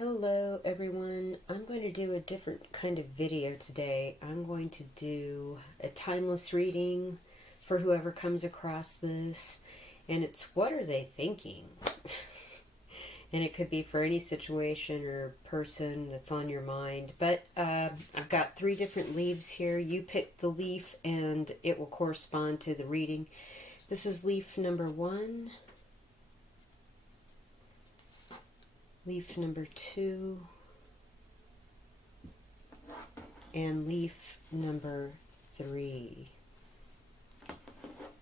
Hello everyone, I'm going to do a different kind of video today. I'm going to do a timeless reading for whoever comes across this, and it's what are they thinking? And it could be for any situation or person that's on your mind, but I've got 3 different leaves here. You pick the leaf and it will correspond to the reading. This is leaf number 1. Leaf number 2, and leaf number 3.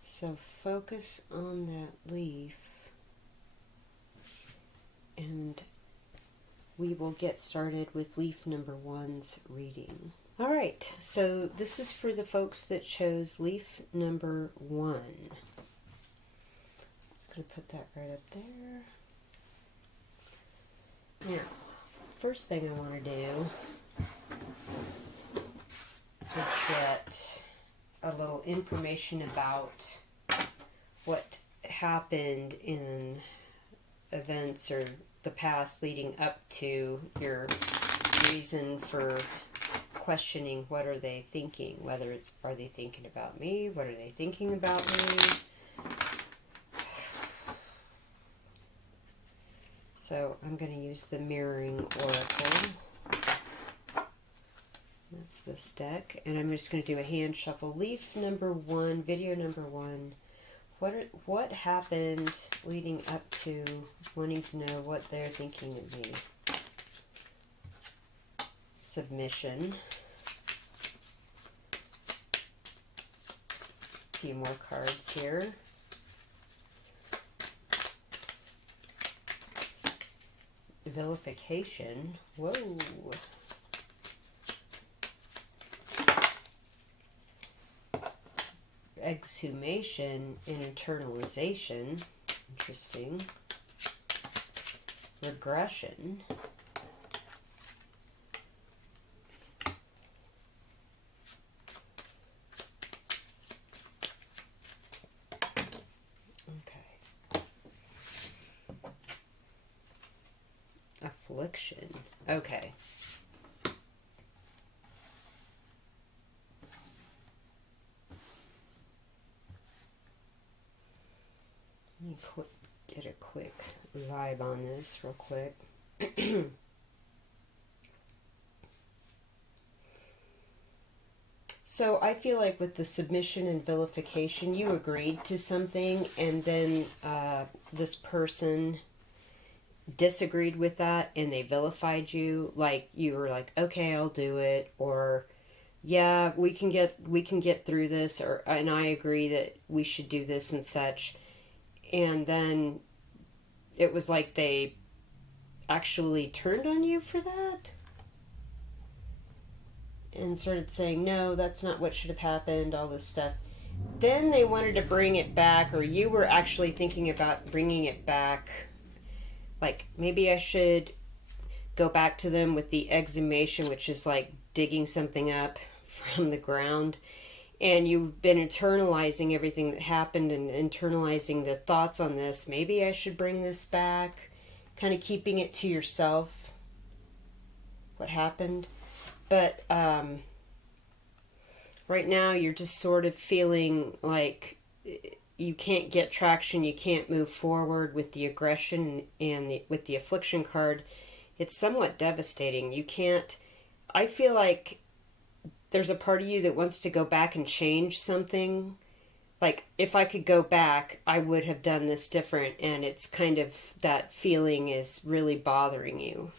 So focus on that leaf, and we will get started with leaf number 1's reading. All right, so this is for the folks that chose leaf number 1. Just going to put that right up there. Now, first thing I want to do is get a little information about what happened in events or the past leading up to your reason for questioning what are they thinking. Whether are they thinking about me? What are they thinking about me? So I'm going to use the Mirroring Oracle. That's this deck. And I'm just going to do a hand shuffle. Leaf number 1, video number 1. What happened leading up to wanting to know what they're thinking of me? Submission. A few more cards here. Vilification. Whoa. Exhumation and internalization. Interesting. Regression. Affliction. Okay. Let me get a quick vibe on this real quick. So I feel like with the submission and vilification, you agreed to something, and then this person disagreed with that and they vilified you. Like you were like, okay, I'll do it, or yeah, we can get through this, or and I agree that we should do this and such. And then it was like they actually turned on you for that and started saying, no, that's not what should have happened, all this stuff. Then they wanted to bring it back, or you were actually thinking about bringing it back. Like, maybe I should go back to them with the exhumation, which is like digging something up from the ground. And you've been internalizing everything that happened and internalizing the thoughts on this. Maybe I should bring this back. Kind of keeping it to yourself, what happened. But right now you're just sort of feeling like you can't get traction, you can't move forward with the aggression and with the affliction card. It's somewhat devastating. You can't, I feel like there's a part of you that wants to go back and change something. Like, if I could go back, I would have done this different, and it's kind of, that feeling is really bothering you.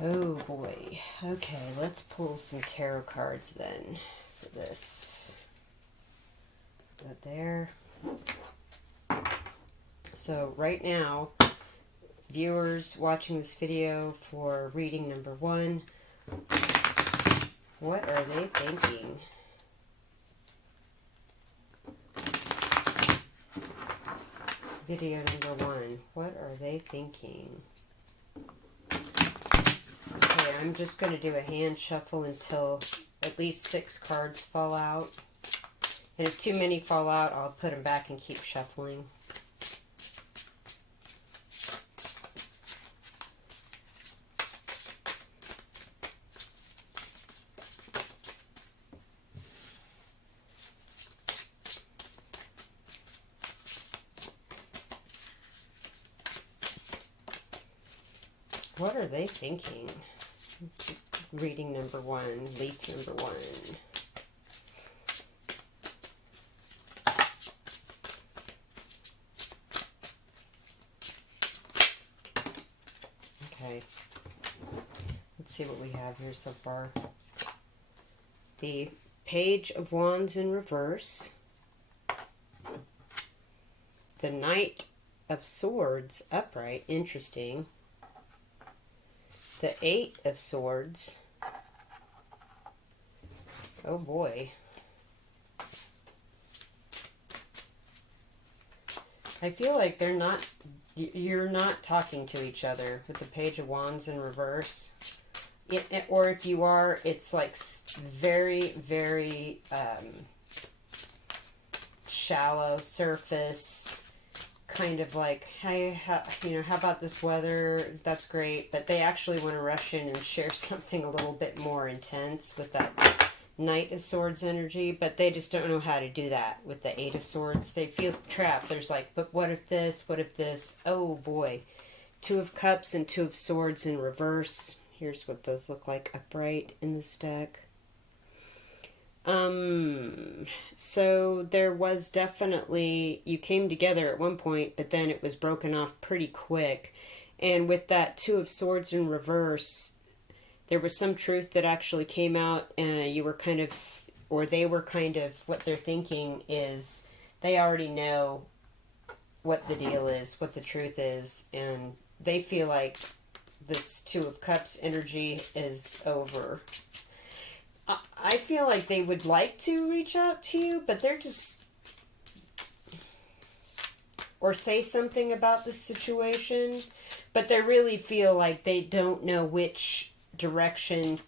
Oh boy. Okay, let's pull some tarot cards then for this. That there. So right now, viewers watching this video for reading number 1, what are they thinking? Video number 1, what are they thinking? Okay, I'm just going to do a hand shuffle until at least 6 cards fall out. And if too many fall out, I'll put them back and keep shuffling. What are they thinking? Reading number 1, leaf number 1. Okay. Let's see what we have here so far. The Page of Wands in reverse. The Knight of Swords upright. Interesting. The 8 of Swords. Oh boy. I feel like you're not talking to each other with the Page of Wands in reverse. Or if you are, it's like very, very shallow surface, kind of like, hey, how about this weather? That's great. But they actually want to rush in and share something a little bit more intense with that Knight of Swords energy, but they just don't know how to do that with the 8 of Swords. They feel trapped. There's like, but what if this? What if this? Oh boy. 2 of Cups and 2 of Swords in reverse. Here's what those look like upright in this deck. So there was definitely, you came together at one point, but then it was broken off pretty quick. And with that 2 of Swords in reverse, there was some truth that actually came out, and you were kind of, or they were kind of, what they're thinking is they already know what the deal is, what the truth is, and they feel like this 2 of Cups energy is over. I feel like they would like to reach out to you, but they're just, or say something about the situation, but they really feel like they don't know which direction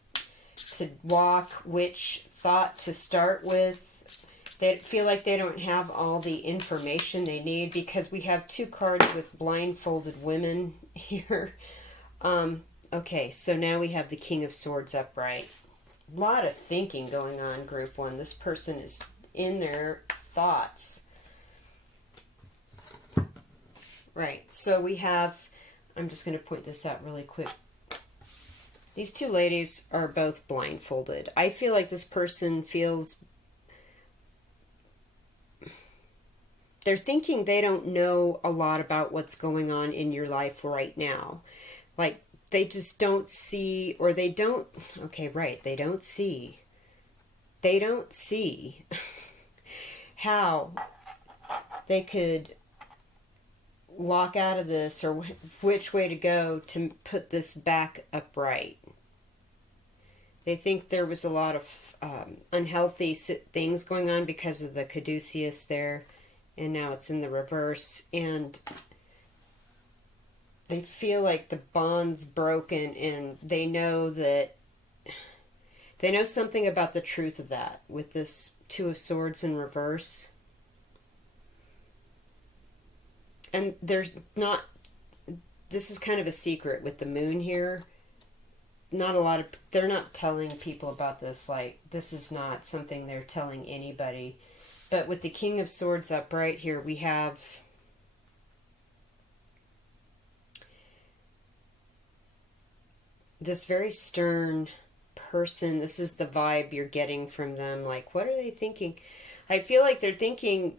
to walk, which thought to start with. They feel like they don't have all the information they need, because we have 2 cards with blindfolded women here. Okay, so now we have the King of Swords upright. A lot of thinking going on, group 1. This person is in their thoughts. Right, so we have, I'm just going to point this out really quick. These 2 ladies are both blindfolded. I feel like this person feels, they're thinking they don't know a lot about what's going on in your life right now. Like, they just don't see, or they don't, okay, right, they don't see how they could walk out of this, or which way to go to put this back upright. They think there was a lot of unhealthy things going on because of the caduceus there, and now it's in the reverse, and they feel like the bond's broken, and they know something about the truth of that with this 2 of Swords in reverse. And there's not, this is kind of a secret with the moon here. Not a lot of, they're not telling people about this, like, this is not something they're telling anybody. But with the King of Swords upright here, we have this very stern person. This is the vibe you're getting from them. Like, what are they thinking? I feel like they're thinking,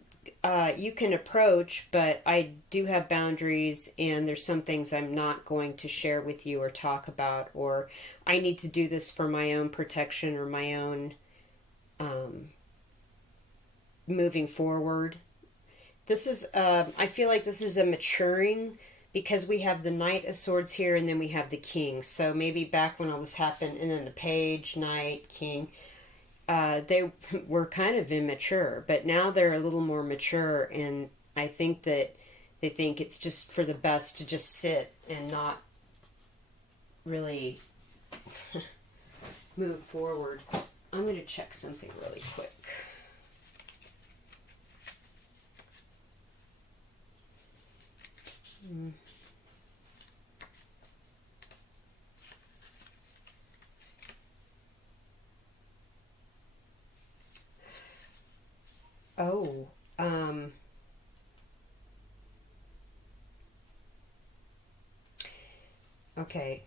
you can approach, but I do have boundaries, and there's some things I'm not going to share with you or talk about, or I need to do this for my own protection or my own moving forward. This is, I feel like this is a maturing, because we have the Knight of Swords here, and then we have the King. So maybe back when all this happened, and then the Page, Knight, King, they were kind of immature, but now they're a little more mature, and I think that they think it's just for the best to just sit and not really move forward. I'm going to check something really quick. Oh, Okay.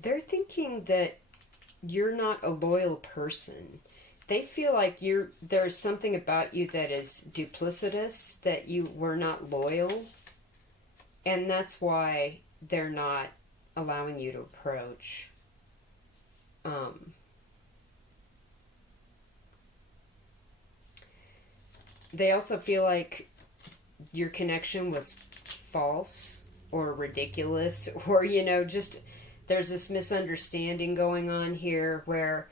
They're thinking that you're not a loyal person. They feel like there's something about you that is duplicitous, that you were not loyal, and that's why they're not allowing you to approach. Um, they also feel like your connection was false or ridiculous, or just there's this misunderstanding going on here where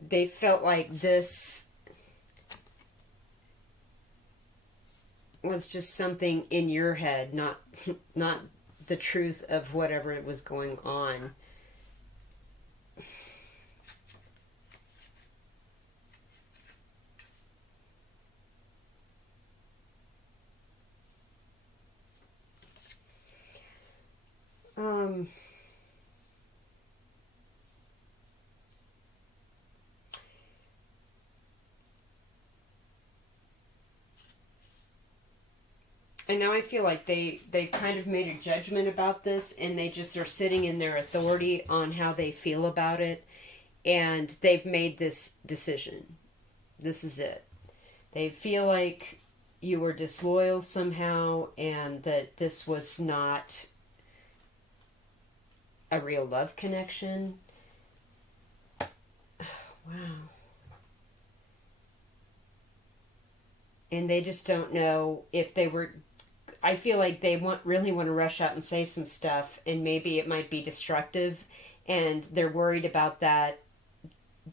they felt like this was just something in your head, not the truth of whatever was going on. Um, and now I feel like they kind of made a judgment about this, and they just are sitting in their authority on how they feel about it, and they've made this decision. This is it. They feel like you were disloyal somehow, and that this was not a real love connection. Wow. And they just don't know if they were. I feel like they really want to rush out and say some stuff, and maybe it might be destructive, and they're worried about that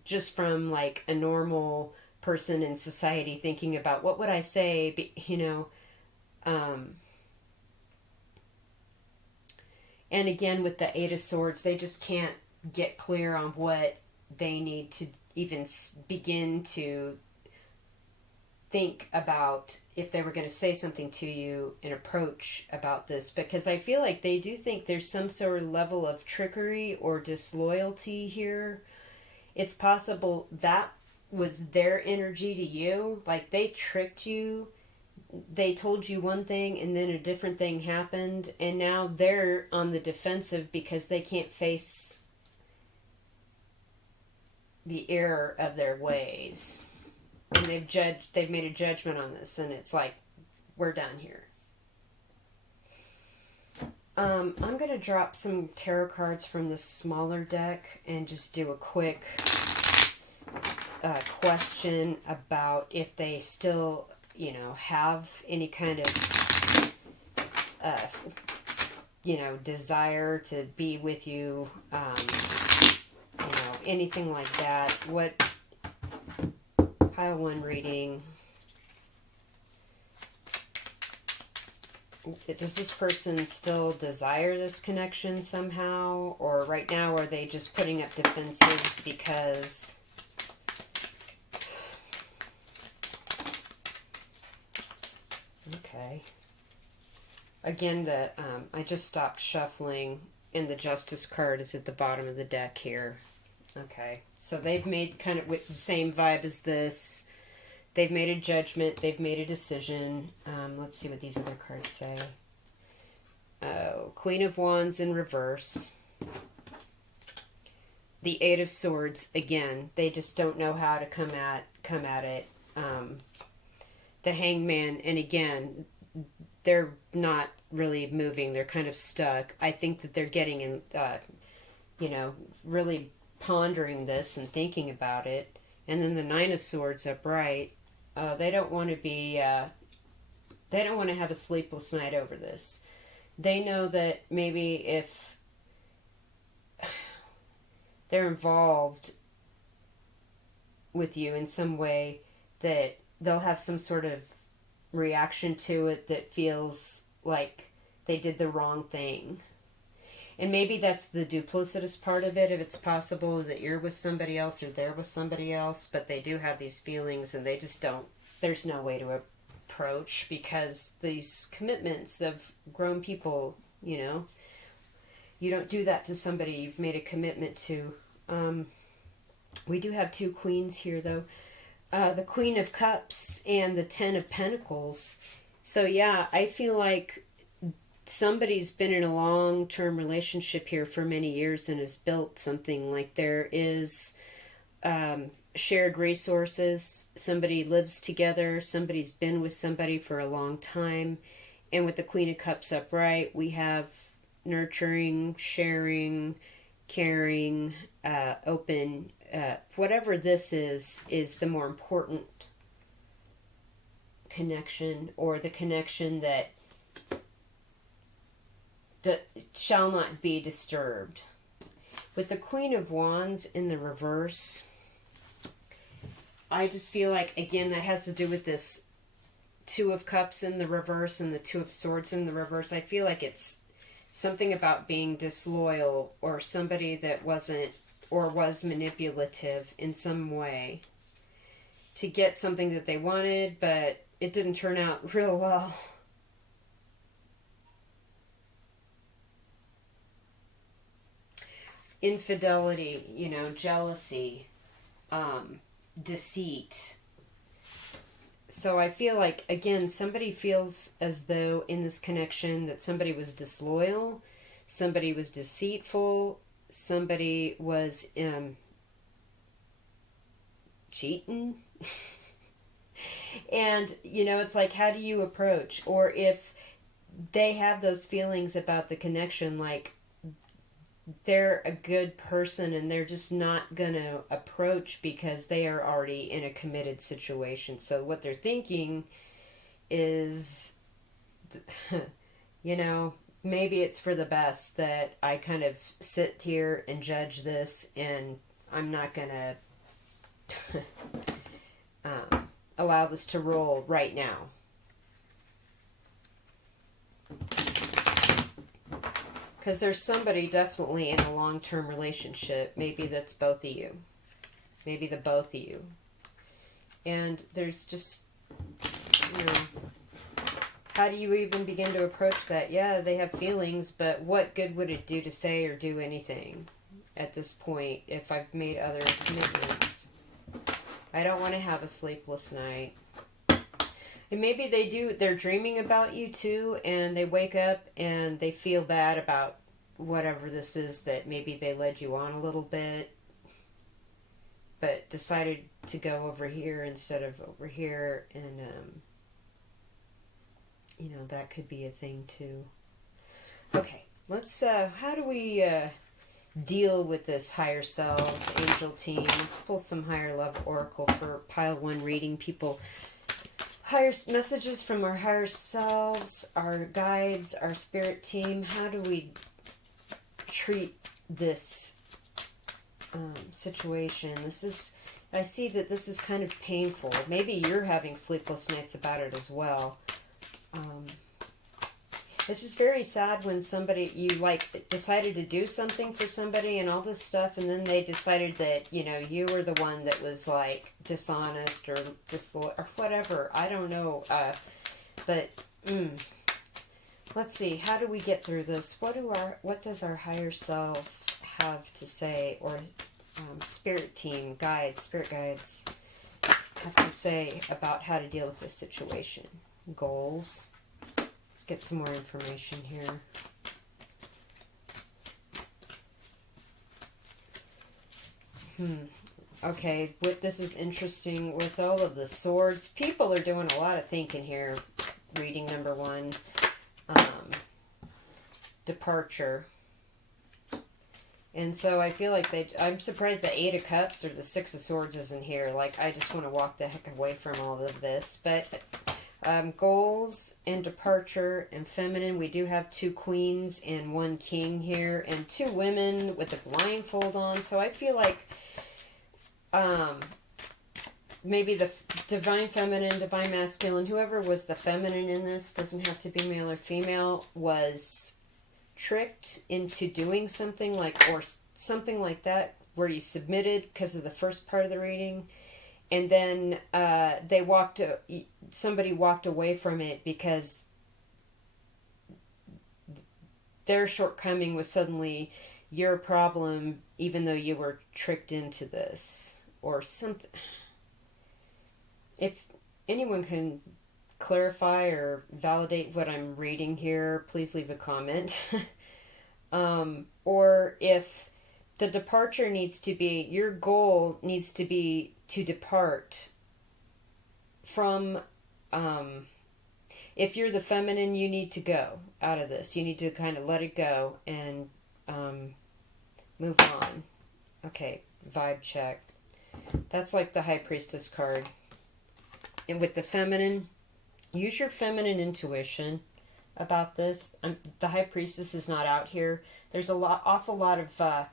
just from like a normal person in society thinking about what would I say. Um, and again, with the Eight of Swords, they just can't get clear on what they need to even begin to think about if they were going to say something to you and approach about this, because I feel like they do think there's some sort of level of trickery or disloyalty here. It's possible that was their energy to you, like they tricked you. They told you one thing and then a different thing happened, and now they're on the defensive because they can't face the error of their ways. And they've made a judgment on this, and it's like, we're done here. I'm going to drop some tarot cards from the smaller deck and just do a quick question about if they still, have any kind of, desire to be with you, anything like that. What pile one reading. Does this person still desire this connection somehow? Or right now are they just putting up defenses because... Okay. Again, I just stopped shuffling, and the Justice card is at the bottom of the deck here. Okay, so they've made kind of with the same vibe as this. They've made a judgment. They've made a decision. Let's see what these other cards say. Oh, Queen of Wands in reverse. The Eight of Swords again. They just don't know how to come at it. The Hangman, and again, they're not really moving. They're kind of stuck. I think that they're getting in, really pondering this and thinking about it. And then the Nine of Swords upright. They don't want to be. They don't want to have a sleepless night over this. They know that maybe if they're involved with you in some way, that they'll have some sort of reaction to it that feels like they did the wrong thing. And maybe that's the duplicitous part of it, if it's possible that you're with somebody else or they're with somebody else, but they do have these feelings and they just don't, there's no way to approach, because these commitments of grown people, you don't do that to somebody you've made a commitment to. We do have two queens here, though. the Queen of Cups and the Ten of Pentacles. So yeah, I feel like somebody's been in a long-term relationship here for many years and has built something. Like there is shared resources. Somebody lives together. Somebody's been with somebody for a long time. And with the Queen of Cups upright, we have nurturing, sharing, caring, open. Whatever this is the more important connection, or the connection that shall not be disturbed. With the Queen of Wands in the reverse, I just feel like, again, that has to do with this Two of Cups in the reverse and the Two of Swords in the reverse. I feel like it's something about being disloyal, or somebody that wasn't or was manipulative in some way to get something that they wanted, but it didn't turn out real well. Infidelity, jealousy, deceit. So I feel like, again, somebody feels as though in this connection that somebody was disloyal, somebody was deceitful, somebody was cheating. And, it's like, how do you approach? Or if they have those feelings about the connection, like they're a good person and they're just not going to approach because they are already in a committed situation. So what they're thinking is, maybe it's for the best that I kind of sit here and judge this, and I'm not going to allow this to roll right now. Because there's somebody definitely in a long-term relationship. Maybe that's both of you. Maybe the both of you. And there's just, how do you even begin to approach that? Yeah, they have feelings, but what good would it do to say or do anything at this point if I've made other commitments? I don't want to have a sleepless night. And maybe they're dreaming about you too, and they wake up and they feel bad about whatever this is, that maybe they led you on a little bit, but decided to go over here instead of over here, and that could be a thing too. Okay, let's, how do we deal with this higher selves, angel team? Let's pull some higher love oracle for pile one reading, people. Higher messages from our higher selves, our guides, our spirit team. How do we treat this situation? I see that this is kind of painful. Maybe you're having sleepless nights about it as well. It's just very sad when you decided to do something for somebody and all this stuff, and then they decided that, you were the one that was like dishonest or disloyal or whatever. I don't know. But let's see. How do we get through this? What does our higher self have to say, or spirit team, spirit guides have to say about how to deal with this situation? Goals. Get some more information here. Okay, this is interesting with all of the swords. People are doing a lot of thinking here. Reading number one. Departure. And so I feel like I'm surprised the Eight of Cups or the Six of Swords isn't here. Like, I just want to walk the heck away from all of this. But goals and departure and feminine. We do have two queens and one king here, and two women with a blindfold on. So I feel like maybe the divine feminine, divine masculine, whoever was the feminine in this, doesn't have to be male or female, was tricked into doing something or something like that, where you submitted because of the first part of the reading, and then somebody walked away from it because their shortcoming was suddenly your problem, even though you were tricked into this or something. if anyone can clarify or validate what I'm reading here, please leave a comment. Or if the departure needs to be, your goal needs to be to depart from, if you're the feminine, you need to go out of this. You need to kind of let it go and move on. Okay, vibe check. That's like the High Priestess card. And with the feminine, use your feminine intuition about this. The High Priestess is not out here. There's awful lot of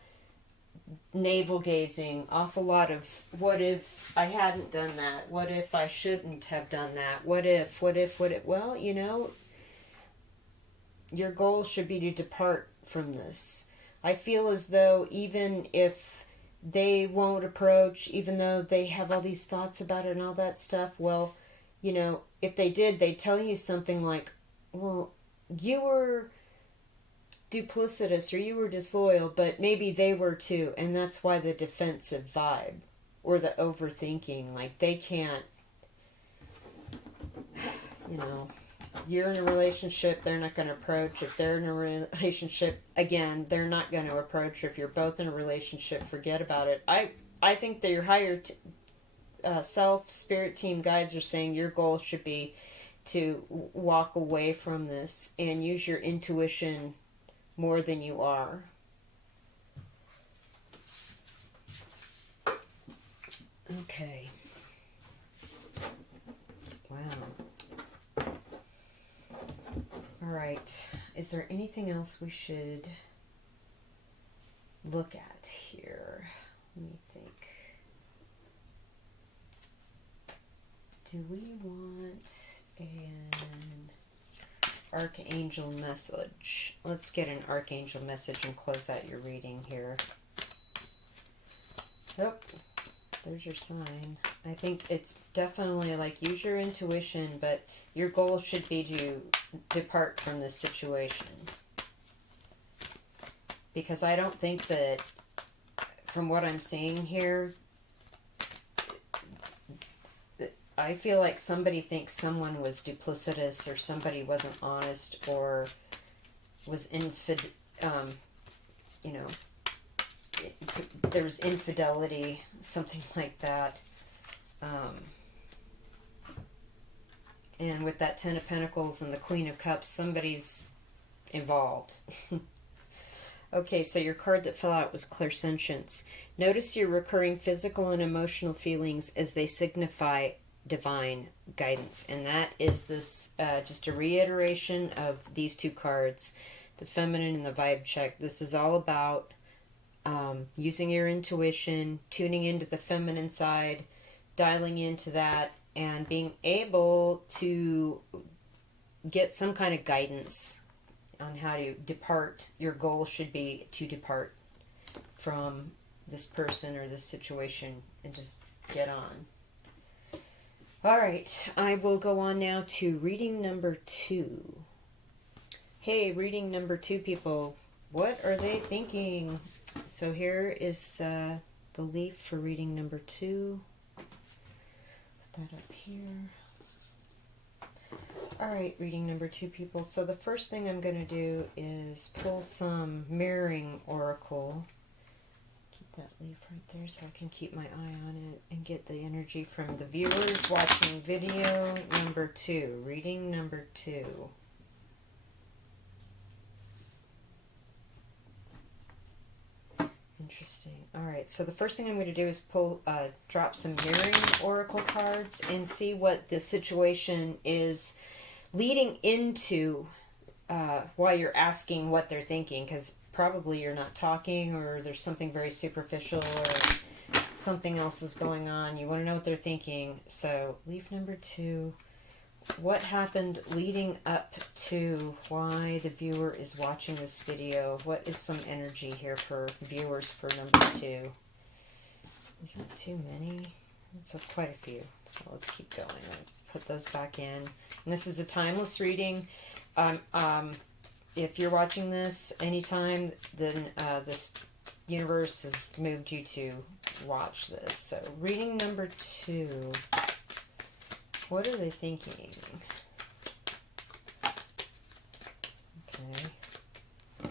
navel gazing, awful lot of what if I hadn't done that? What if I shouldn't have done that? What if? Well, you know, your goal should be to depart from this. I feel as though even if they won't approach, even though they have all these thoughts about it and all that stuff, well, you know, if they did, they'd tell you something like, well, you were duplicitous or you were disloyal, but maybe they were too, and that's why the defensive vibe or the overthinking, like they can't, you know, you're in a relationship, they're not going to approach. If they're in a relationship, again, they're not going to approach. If you're both in a relationship, forget about it. I think that your higher self, spirit team guides are saying your goal should be to walk away from this and use your intuition more than you are. Okay. Wow. All right. Is there anything else we should look at here? Let me think. Do we want an archangel message? Let's get an archangel message and close out your reading here. Nope. There's your sign. I think it's definitely like use your intuition, but your goal should be to depart from this situation. Because I don't think that, from what I'm seeing here, I feel like somebody thinks someone was duplicitous or somebody wasn't honest or was you know, there was infidelity, something like that. And with that Ten of Pentacles and the Queen of Cups, somebody's involved. Okay, so your card that fell out was Clairsentience. Notice your recurring physical and emotional feelings as they signify divine guidance. And that is this, just a reiteration of these two cards, the feminine and the vibe check. This is all about using your intuition, tuning into the feminine side, dialing into that, and being able to get some kind of guidance on how to depart. Your goal should be to depart from this person or this situation and just get on. All right, I will go on now to reading number 2. Hey, reading number 2 people, what are they thinking? So here is the leaf for reading number 2. Put that up here. All right, reading number 2 people. So the first thing I'm going to do is pull some mirroring oracle. Keep that leaf right there so I can keep my eye on it and get the energy from the viewers watching video number 2. Reading number 2. Interesting. All right, so the first thing I'm going to do is pull, drop some mirroring oracle cards and see what the situation is leading into while you're asking what they're thinking, because probably you're not talking or there's something very superficial or something else is going on. You want to know what they're thinking. So leaf number 2. What happened leading up to why the viewer is watching this video? What is some energy here for viewers for number 2? Is that too many? It's quite a few. So let's keep going. I'll put those back in. And this is a timeless reading. If you're watching this anytime, then this universe has moved you to watch this. So reading number 2. What are they thinking? Okay. A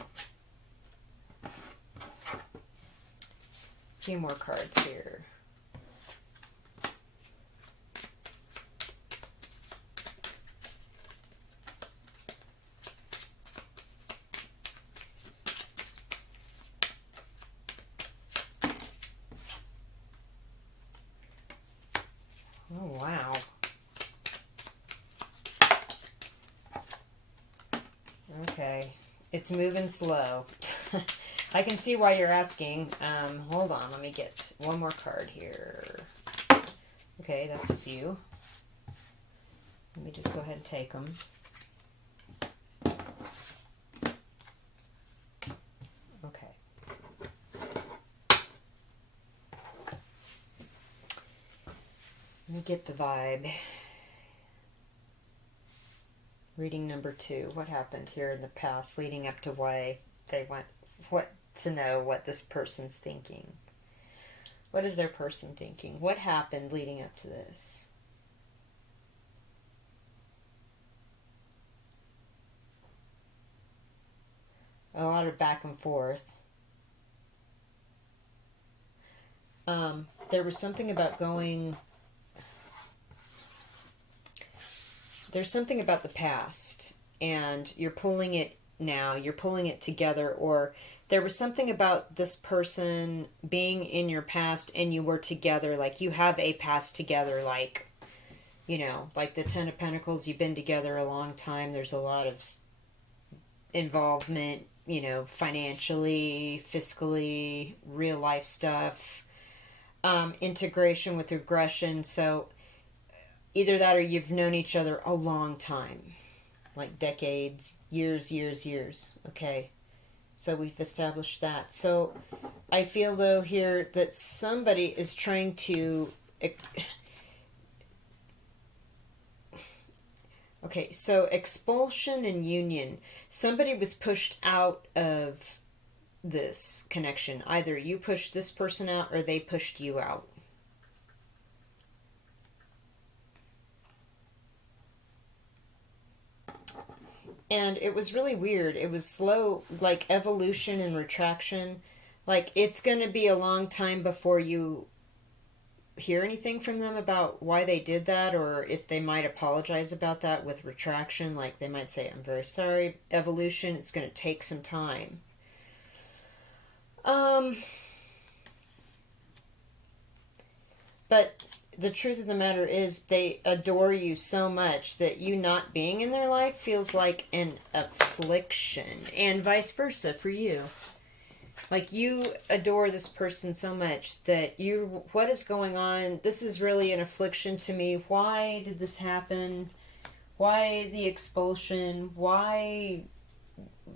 few more cards here. Oh, wow. Okay. It's moving slow. I can see why you're asking. Hold on. Let me get one more card here. Okay, that's a few. Let me just go ahead and take them. Okay. Let me get the vibe. Reading number 2. What happened here in the past leading up to why they want to know what this person's thinking? What is their person thinking? What happened leading up to this? A lot of back and forth. There was something about going... There's something about the past, and you're pulling it now, you're pulling it together, or there was something about this person being in your past and you were together, like you have a past together, like, you know, like the Ten of Pentacles, you've been together a long time, there's a lot of involvement, you know, financially, fiscally, real life stuff, integration with aggression, so... Either that or you've known each other a long time. Like decades, years. Okay. So we've established that. So I feel though here that somebody is trying to... Okay, so expulsion and union. Somebody was pushed out of this connection. Either you pushed this person out or they pushed you out. And it was really weird. It was slow, like evolution and retraction. Like, it's going to be a long time before you hear anything from them about why they did that, or if they might apologize about that with retraction. Like, they might say, I'm very sorry. Evolution, it's going to take some time. But... the truth of the matter is they adore you so much that you not being in their life feels like an affliction, and vice versa for you. Like, you adore this person so much that what is going on? This is really an affliction to me. Why did this happen? Why the expulsion? Why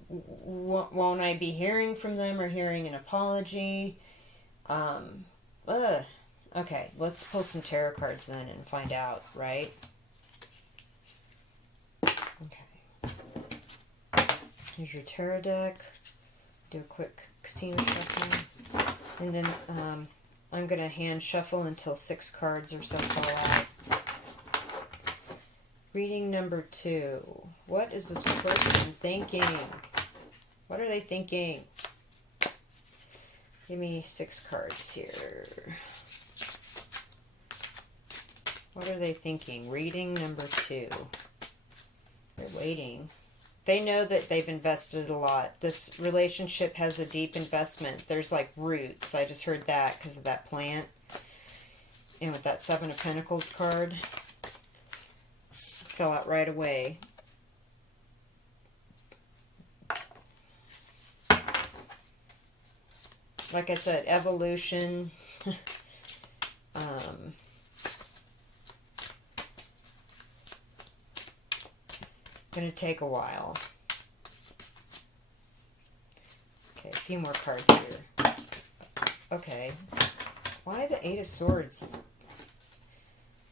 won't I be hearing from them or hearing an apology? Okay, let's pull some tarot cards then and find out, right? Okay. Here's your tarot deck. Do a quick casino shuffle. And then I'm going to hand shuffle until 6 cards or so fall out. Reading number 2. What is this person thinking? What are they thinking? Give me 6 cards here. What are they thinking? Reading number 2. They're waiting. They know that they've invested a lot. This relationship has a deep investment. There's like roots. I just heard that because of that plant. And with that 7 of Pentacles card, fell out right away. Like I said, evolution. Going to take a while. Okay, a few more cards here. Okay. Why the 8 of Swords?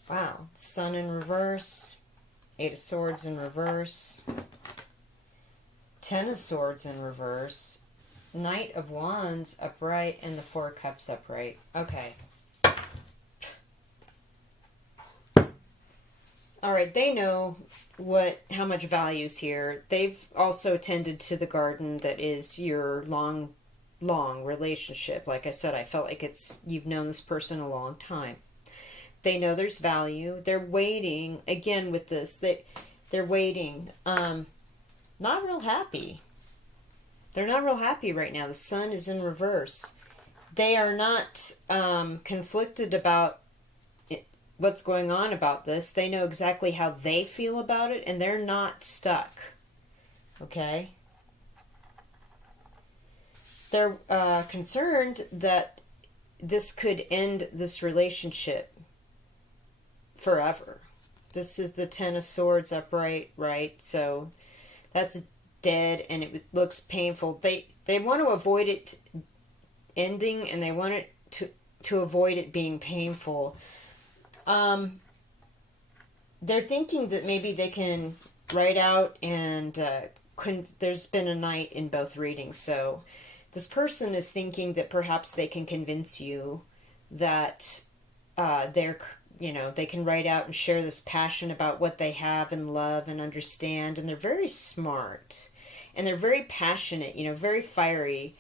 Wow. Sun in reverse. 8 of Swords in reverse. 10 of Swords in reverse. Knight of Wands upright and the 4 of Cups upright. Okay. All right, they know how much value's here. They've also tended to the garden that is your long relationship. Like I said, I felt like you've known this person a long time. They know there's value. They're waiting again with this. They're waiting. Not real happy. They're not real happy right now. The sun is in reverse. They are not conflicted about what's going on about this. They know exactly how they feel about it, and they're not stuck. Okay? They're concerned that this could end this relationship forever. This is the Ten of Swords upright, right? So that's dead, and it looks painful. They want to avoid it ending, and they want it to avoid it being painful. They're thinking that maybe they can write out and there's been a knight in both readings, so this person is thinking that perhaps they can convince you that they can write out and share this passion about what they have and love and understand, and they're very smart and they're very passionate, very fiery.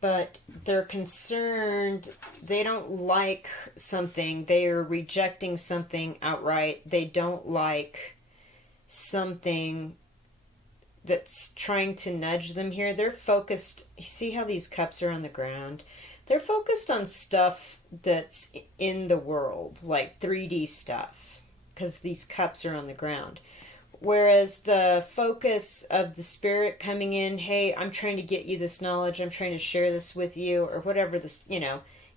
But they're concerned, they don't like something, they are rejecting something outright. They don't like something that's trying to nudge them here. They're focused, you see how these cups are on the ground? They're focused on stuff that's in the world, like 3D stuff, because these cups are on the ground. Whereas the focus of the spirit coming in, hey, I'm trying to get you this knowledge, I'm trying to share this with you, or whatever this,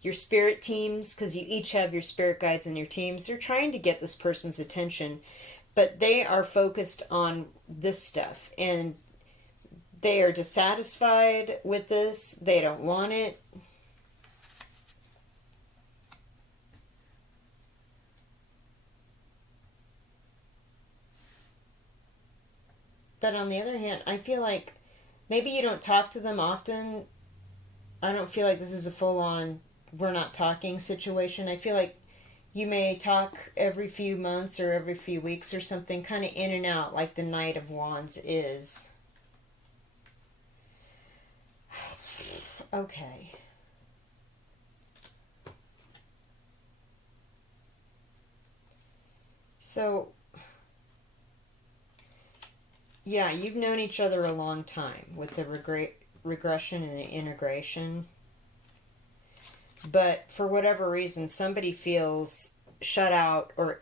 your spirit teams, because you each have your spirit guides and your teams, they're trying to get this person's attention, but they are focused on this stuff, and they are dissatisfied with this, they don't want it. But on the other hand, I feel like maybe you don't talk to them often. I don't feel like this is a full-on we're not talking situation. I feel like you may talk every few months or every few weeks or something, kind of in and out, like the Knight of Wands is. Okay. So, yeah, you've known each other a long time with the regression and the integration. But for whatever reason, somebody feels shut out or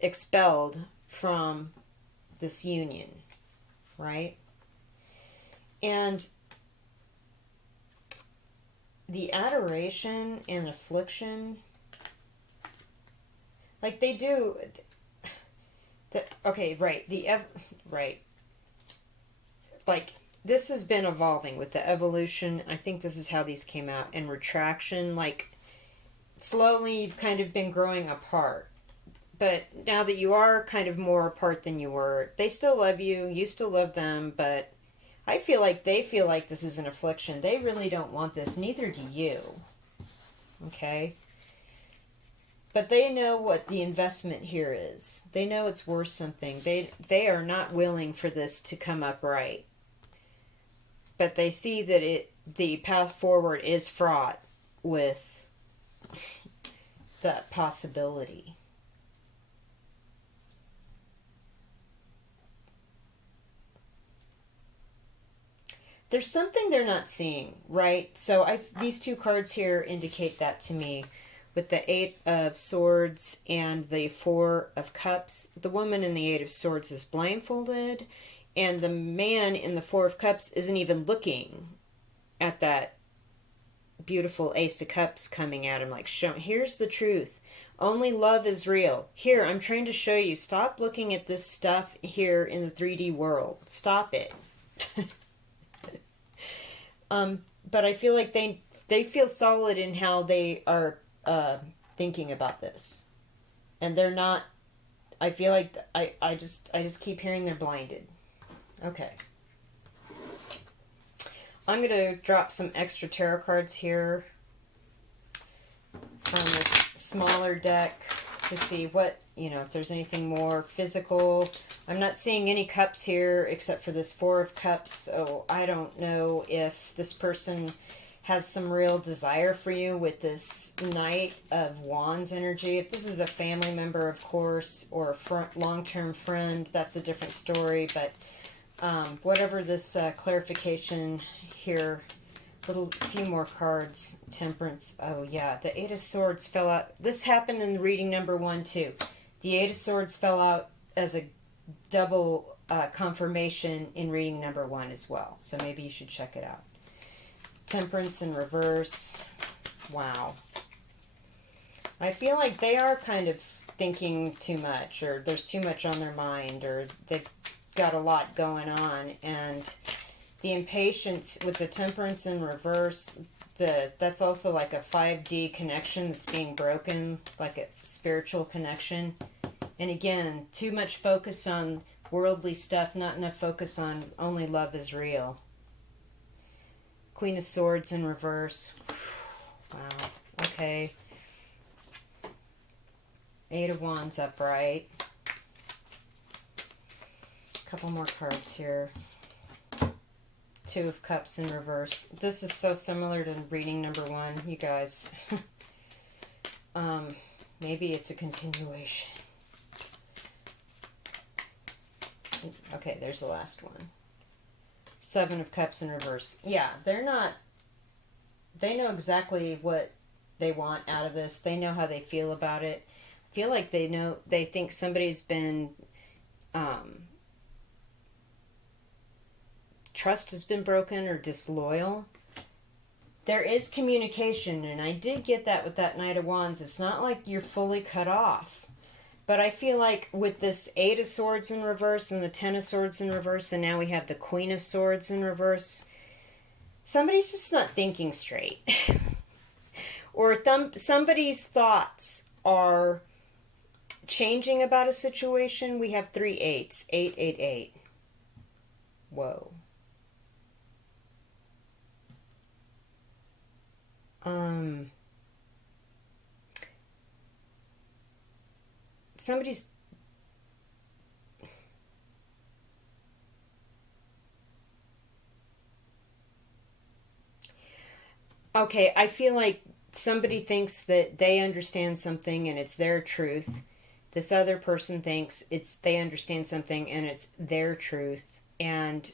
expelled from this union, right? And the adoration and affliction, like they do... Okay, right. Right. Like, this has been evolving with the evolution. I think this is how these came out. And retraction, like, slowly you've kind of been growing apart. But now that you are kind of more apart than you were, they still love you, you still love them, but I feel like they feel like this is an affliction. They really don't want this, neither do you. Okay? But they know what the investment here is. They know it's worth something. They are not willing for this to come up right. But they see that the path forward is fraught with that possibility. There's something they're not seeing, right? So these two cards here indicate that to me. With the Eight of Swords and the Four of Cups, the woman in the Eight of Swords is blindfolded, and the man in the Four of Cups isn't even looking at that beautiful Ace of Cups coming at him, like, here's the truth. Only love is real. Here, I'm trying to show you. Stop looking at this stuff here in the 3D world. Stop it. But I feel like they feel solid in how they are thinking about this, and they're not. I feel like I just keep hearing they're blinded. Okay, I'm gonna drop some extra tarot cards here. on this smaller deck to see what, if there's anything more physical. I'm not seeing any cups here except for this Four of Cups, so I don't know if this person has some real desire for you with this Knight of Wands energy. If this is a family member, of course, or a long-term friend, that's a different story, but whatever this clarification here, few more cards. Temperance. Oh yeah, the Eight of Swords fell out. This happened in reading number 1 too. The Eight of Swords fell out as a double confirmation in reading number 1 as well. So maybe you should check it out. Temperance in reverse. Wow. I feel like they are kind of thinking too much, or there's too much on their mind, or they've got a lot going on, and the impatience with the Temperance in reverse, that's also like a 5D connection that's being broken, like a spiritual connection. And again, too much focus on worldly stuff, not enough focus on only love is real. Queen of Swords in reverse. Wow. Okay. Eight of Wands upright. A couple more cards here. Two of Cups in reverse. This is so similar to reading number 1, you guys. Maybe it's a continuation. Okay, there's the last one. Seven of Cups in reverse. Yeah, they know exactly what they want out of this. They know how they feel about it. I feel like they think somebody's been, trust has been broken or disloyal. There is communication, and I did get that with that Knight of Wands. It's not like you're fully cut off. But I feel like with this Eight of Swords in reverse and the Ten of Swords in reverse, and now we have the Queen of Swords in reverse, somebody's just not thinking straight. Or somebody's thoughts are changing about a situation. We have 3 8s. 888. Whoa. Somebody's okay, I feel like somebody thinks that they understand something and it's their truth. This other person thinks they understand something and it's their truth, and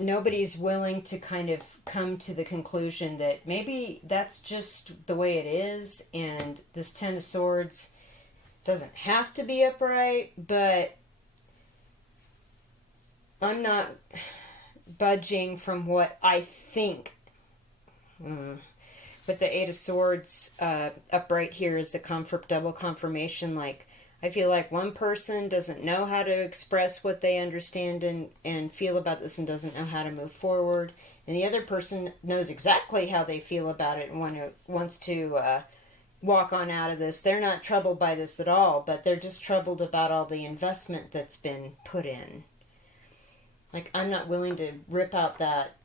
nobody's willing to kind of come to the conclusion that maybe that's just the way it is, and this Ten of Swords doesn't have to be upright, but I'm not budging from what I think. But the Eight of Swords upright here is the double confirmation. Like, I feel like one person doesn't know how to express what they understand and feel about this and doesn't know how to move forward. And the other person knows exactly how they feel about it and wants to walk on out of this. They're not troubled by this at all, but they're just troubled about all the investment that's been put in. Like, I'm not willing to rip out that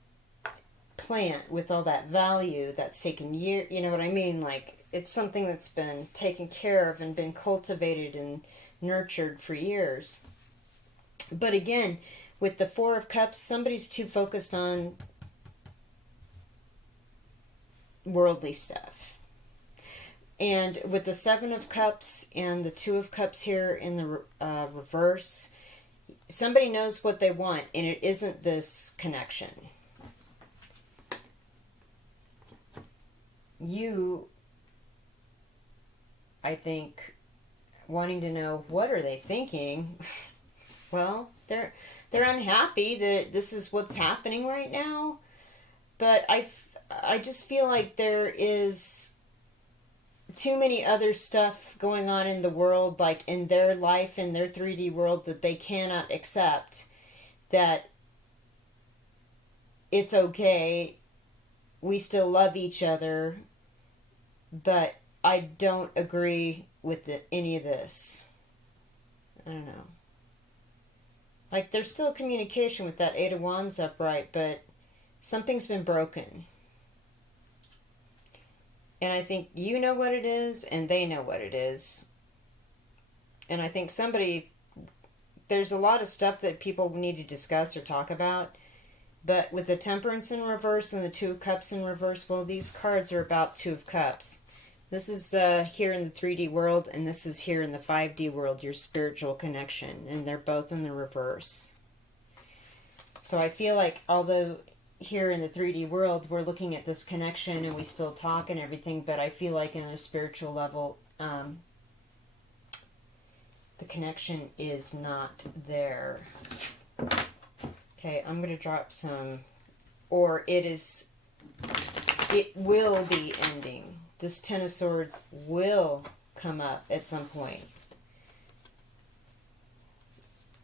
plant with all that value that's taken years. You know what I mean? Like, it's something that's been taken care of and been cultivated and nurtured for years. But again, with the Four of Cups, somebody's too focused on worldly stuff. And with the Seven of Cups and the Two of Cups here in the reverse, somebody knows what they want, and it isn't this connection. You, I think, wanting to know what are they thinking. Well, they're unhappy that this is what's happening right now, but I just feel like there is too many other stuff going on in the world, like in their life, in their 3D world, that they cannot accept that it's okay, we still love each other, but I don't agree with any of this. I don't know. Like, there's still communication with that Eight of Wands upright, but something's been broken. And I think you know what it is, and they know what it is. And I think there's a lot of stuff that people need to discuss or talk about. But with the Temperance in reverse and the Two of Cups in reverse, well, these cards are about Two of Cups. This is here in the 3D world, and this is here in the 5D world, your spiritual connection. And they're both in the reverse. So I feel like although here in the 3D world, we're looking at this connection and we still talk and everything, but I feel like in a spiritual level, the connection is not there. Okay, I'm going to drop some, or it will be ending. This Ten of Swords will come up at some point.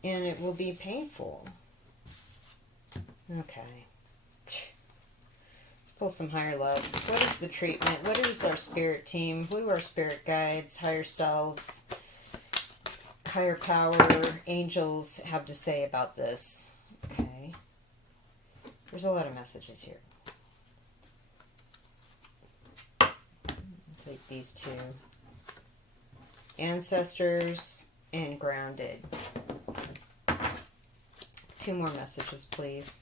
And it will be painful. Okay. Let's pull some higher love. What is the treatment? What is our spirit team? What do our spirit guides, higher selves, higher power, angels have to say about this? Okay. There's a lot of messages here. I'll take these two. Ancestors and grounded. 2 more messages, please.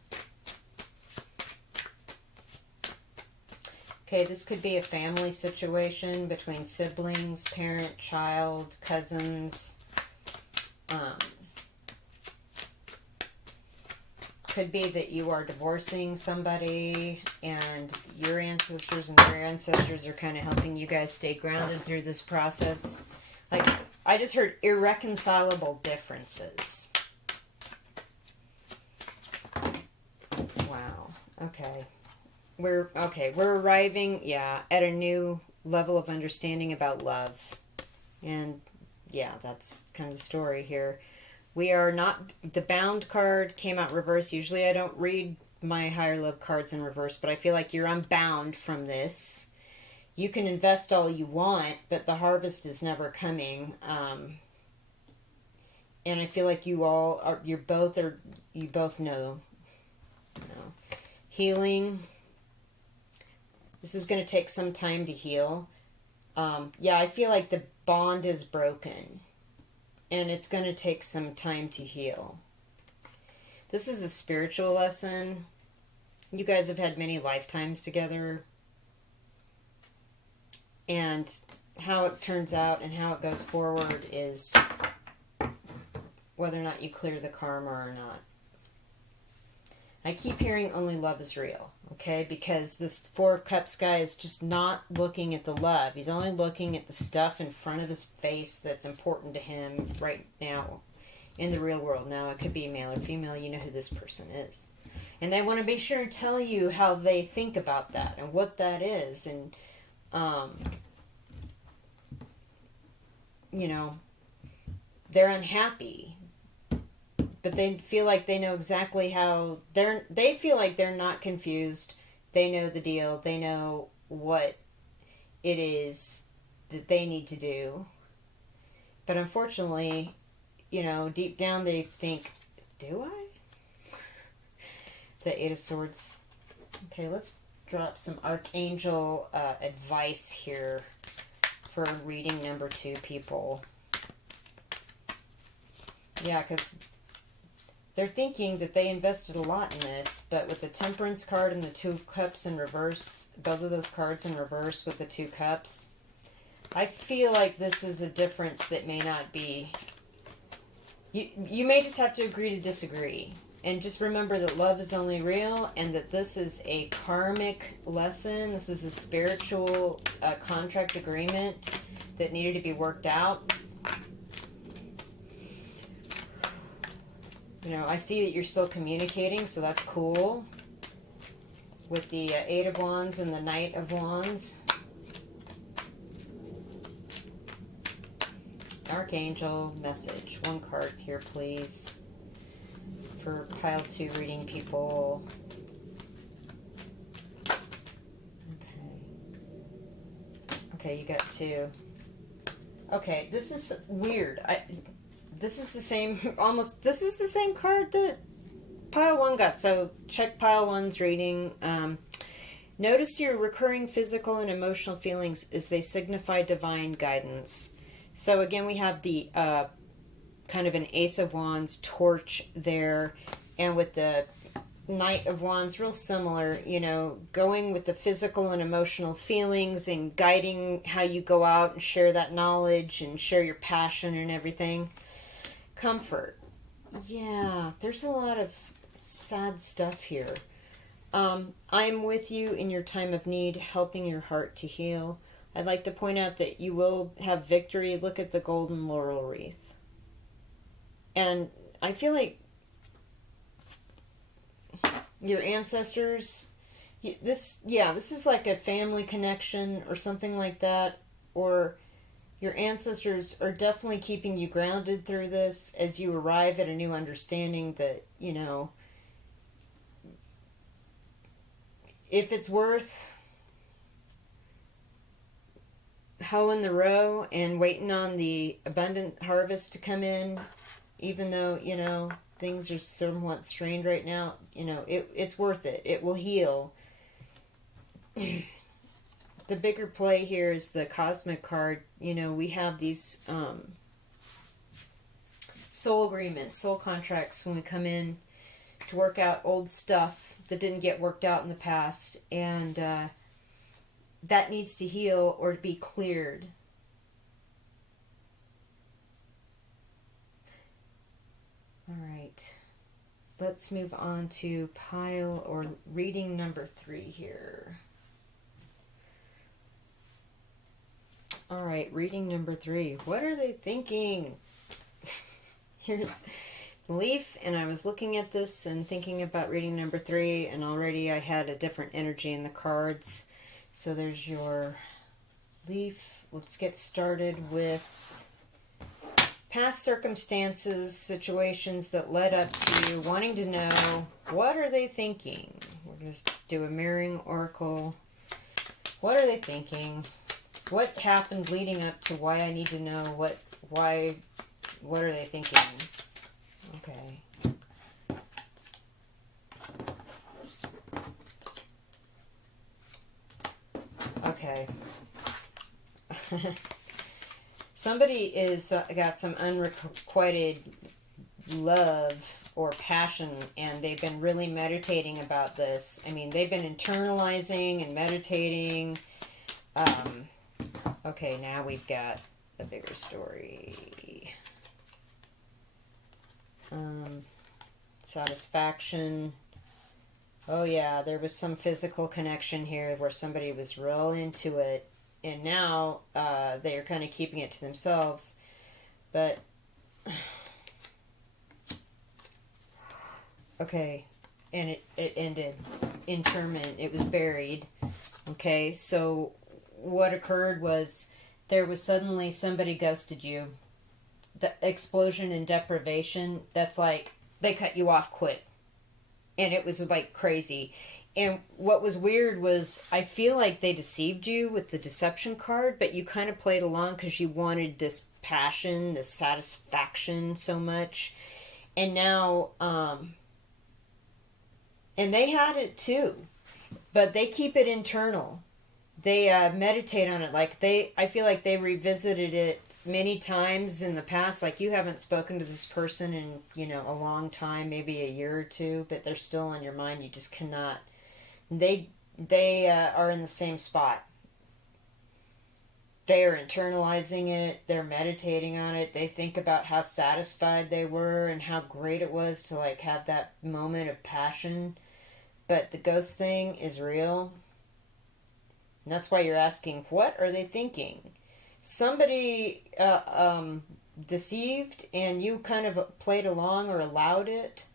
Okay, this could be a family situation between siblings, parent, child, cousins. Could be that you are divorcing somebody and your ancestors and their ancestors are kind of helping you guys stay grounded through this process. Like, I just heard irreconcilable differences. Wow. Okay. We're arriving, at a new level of understanding about love. And yeah, that's kind of the story here. We are not, the Bound card came out reverse. Usually I don't read my higher love cards in reverse, but I feel like you're unbound from this. You can invest all you want, but the harvest is never coming. And I feel like you both know. Healing. This is going to take some time to heal. I feel like the bond is broken. And it's going to take some time to heal. This is a spiritual lesson. You guys have had many lifetimes together. And how it turns out and how it goes forward is whether or not you clear the karma or not. I keep hearing only love is real, okay? Because this Four of Cups guy is just not looking at the love. He's only looking at the stuff in front of his face that's important to him right now in the real world. Now, it could be male or female. You know who this person is. And they want to be sure to tell you how they think about that and what that is. And, they're unhappy. But they feel like they know exactly how they feel like they're not confused. They know the deal. They know what it is that they need to do. But unfortunately, deep down they think, do I? The Eight of Swords. Okay, let's drop some Archangel advice here for reading number 2 people. Yeah, because they're thinking that they invested a lot in this, but with the Temperance card and the Two of Cups in reverse, both of those cards in reverse with the 2 cups, I feel like this is a difference that may not be... You may just have to agree to disagree. And just remember that love is only real and that this is a karmic lesson. This is a spiritual contract agreement that needed to be worked out. I see that you're still communicating, so that's cool. With the Eight of Wands and the Knight of Wands. Archangel message. 1 card here, please. For pile 2 reading people. Okay, you got 2. Okay, this is weird. This is the same card that pile 1 got. So check pile 1's reading. Notice your recurring physical and emotional feelings as they signify divine guidance. So again, we have the kind of an Ace of Wands torch there, and with the Knight of Wands, real similar, going with the physical and emotional feelings and guiding how you go out and share that knowledge and share your passion and everything. Comfort. Yeah, there's a lot of sad stuff here. I'm with you in your time of need, helping your heart to heal. I'd like to point out that you will have victory. Look at the golden laurel wreath. And I feel like your ancestors, this is like a family connection or something like that. Or your ancestors are definitely keeping you grounded through this as you arrive at a new understanding that, if it's worth hoeing the row and waiting on the abundant harvest to come in, even though, things are somewhat strained right now, it's worth it. It will heal. The bigger play here is the cosmic card. We have these soul agreements, soul contracts when we come in to work out old stuff that didn't get worked out in the past, and that needs to heal or to be cleared. All right, let's move on to pile or reading number 3 here. All right, reading number 3. What are they thinking? Here's the leaf, and I was looking at this and thinking about reading number 3, and already I had a different energy in the cards. So there's your leaf. Let's get started with past circumstances, situations that led up to you wanting to know, what are they thinking? We're going to do a mirroring oracle. What are they thinking? What happened leading up to why I need to know what are they thinking? Okay. Okay. Somebody is got some unrequited love or passion, and they've been really meditating about this. I mean, they've been internalizing and meditating. Okay, now we've got a bigger story. Satisfaction. Oh yeah, there was some physical connection here where somebody was real into it, and now they are kind of keeping it to themselves. But okay, and it ended. Interment. It was buried. Okay, so what occurred was there was suddenly somebody ghosted you. The explosion and deprivation, that's like they cut you off quick. And it was like crazy. And what was weird was I feel like they deceived you with the deception card, but you kind of played along because you wanted this passion, this satisfaction so much. And now, and they had it too, but they keep it internal. They meditate on it. I feel like they revisited it many times in the past. Like, you haven't spoken to this person in, a long time, maybe a year or two, but they're still on your mind. You just cannot. They are in the same spot. They are internalizing it. They're meditating on it. They think about how satisfied they were and how great it was to have that moment of passion. But the ghost thing is real. And that's why you're asking, what are they thinking? Somebody deceived and you kind of played along or allowed it.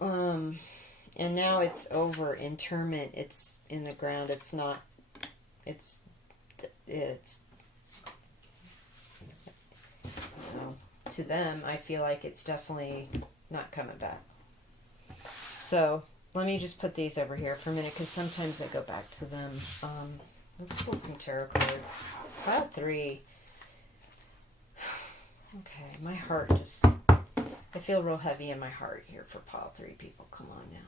And now it's over. Interment. It's in the ground. It's not. It's. To them, I feel like it's definitely not coming back. So let me just put these over here for a minute, because sometimes I go back to them. Let's pull some tarot cards. Pile 3. Okay, my heart just... I feel real heavy in my heart here for pile 3, people. Come on now.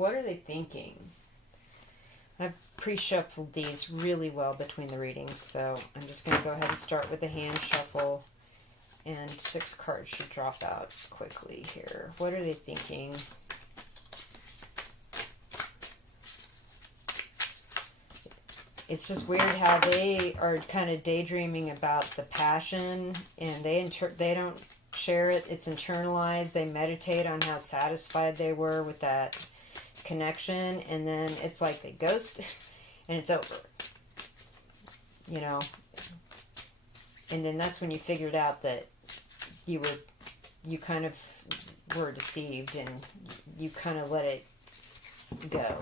What are they thinking? I've pre-shuffled these really well between the readings, so I'm just going to go ahead and start with a hand shuffle. And 6 cards should drop out quickly here. What are they thinking? It's just weird how they are kind of daydreaming about the passion, and they don't share it. It's internalized. They meditate on how satisfied they were with that connection, and then it's like they ghost, and it's over. You know, and then that's when you figured out that you kind of were deceived, and you kind of let it go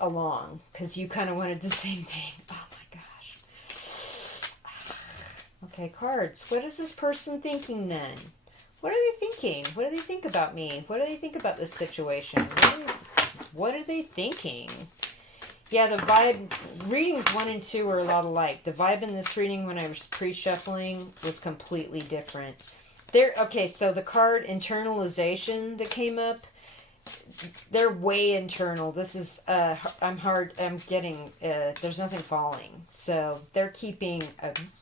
along because you kind of wanted the same thing. Oh my gosh. Okay, cards. What is this person thinking then? What are they thinking? What do they think about me? What do they think about this situation? What are they thinking? Yeah, the vibe, readings 1 and 2 are a lot alike. The vibe in this reading when I was pre-shuffling was completely different. Okay, so the card internalization that came up, they're way internal. This is, I'm getting, there's nothing falling. So they're keeping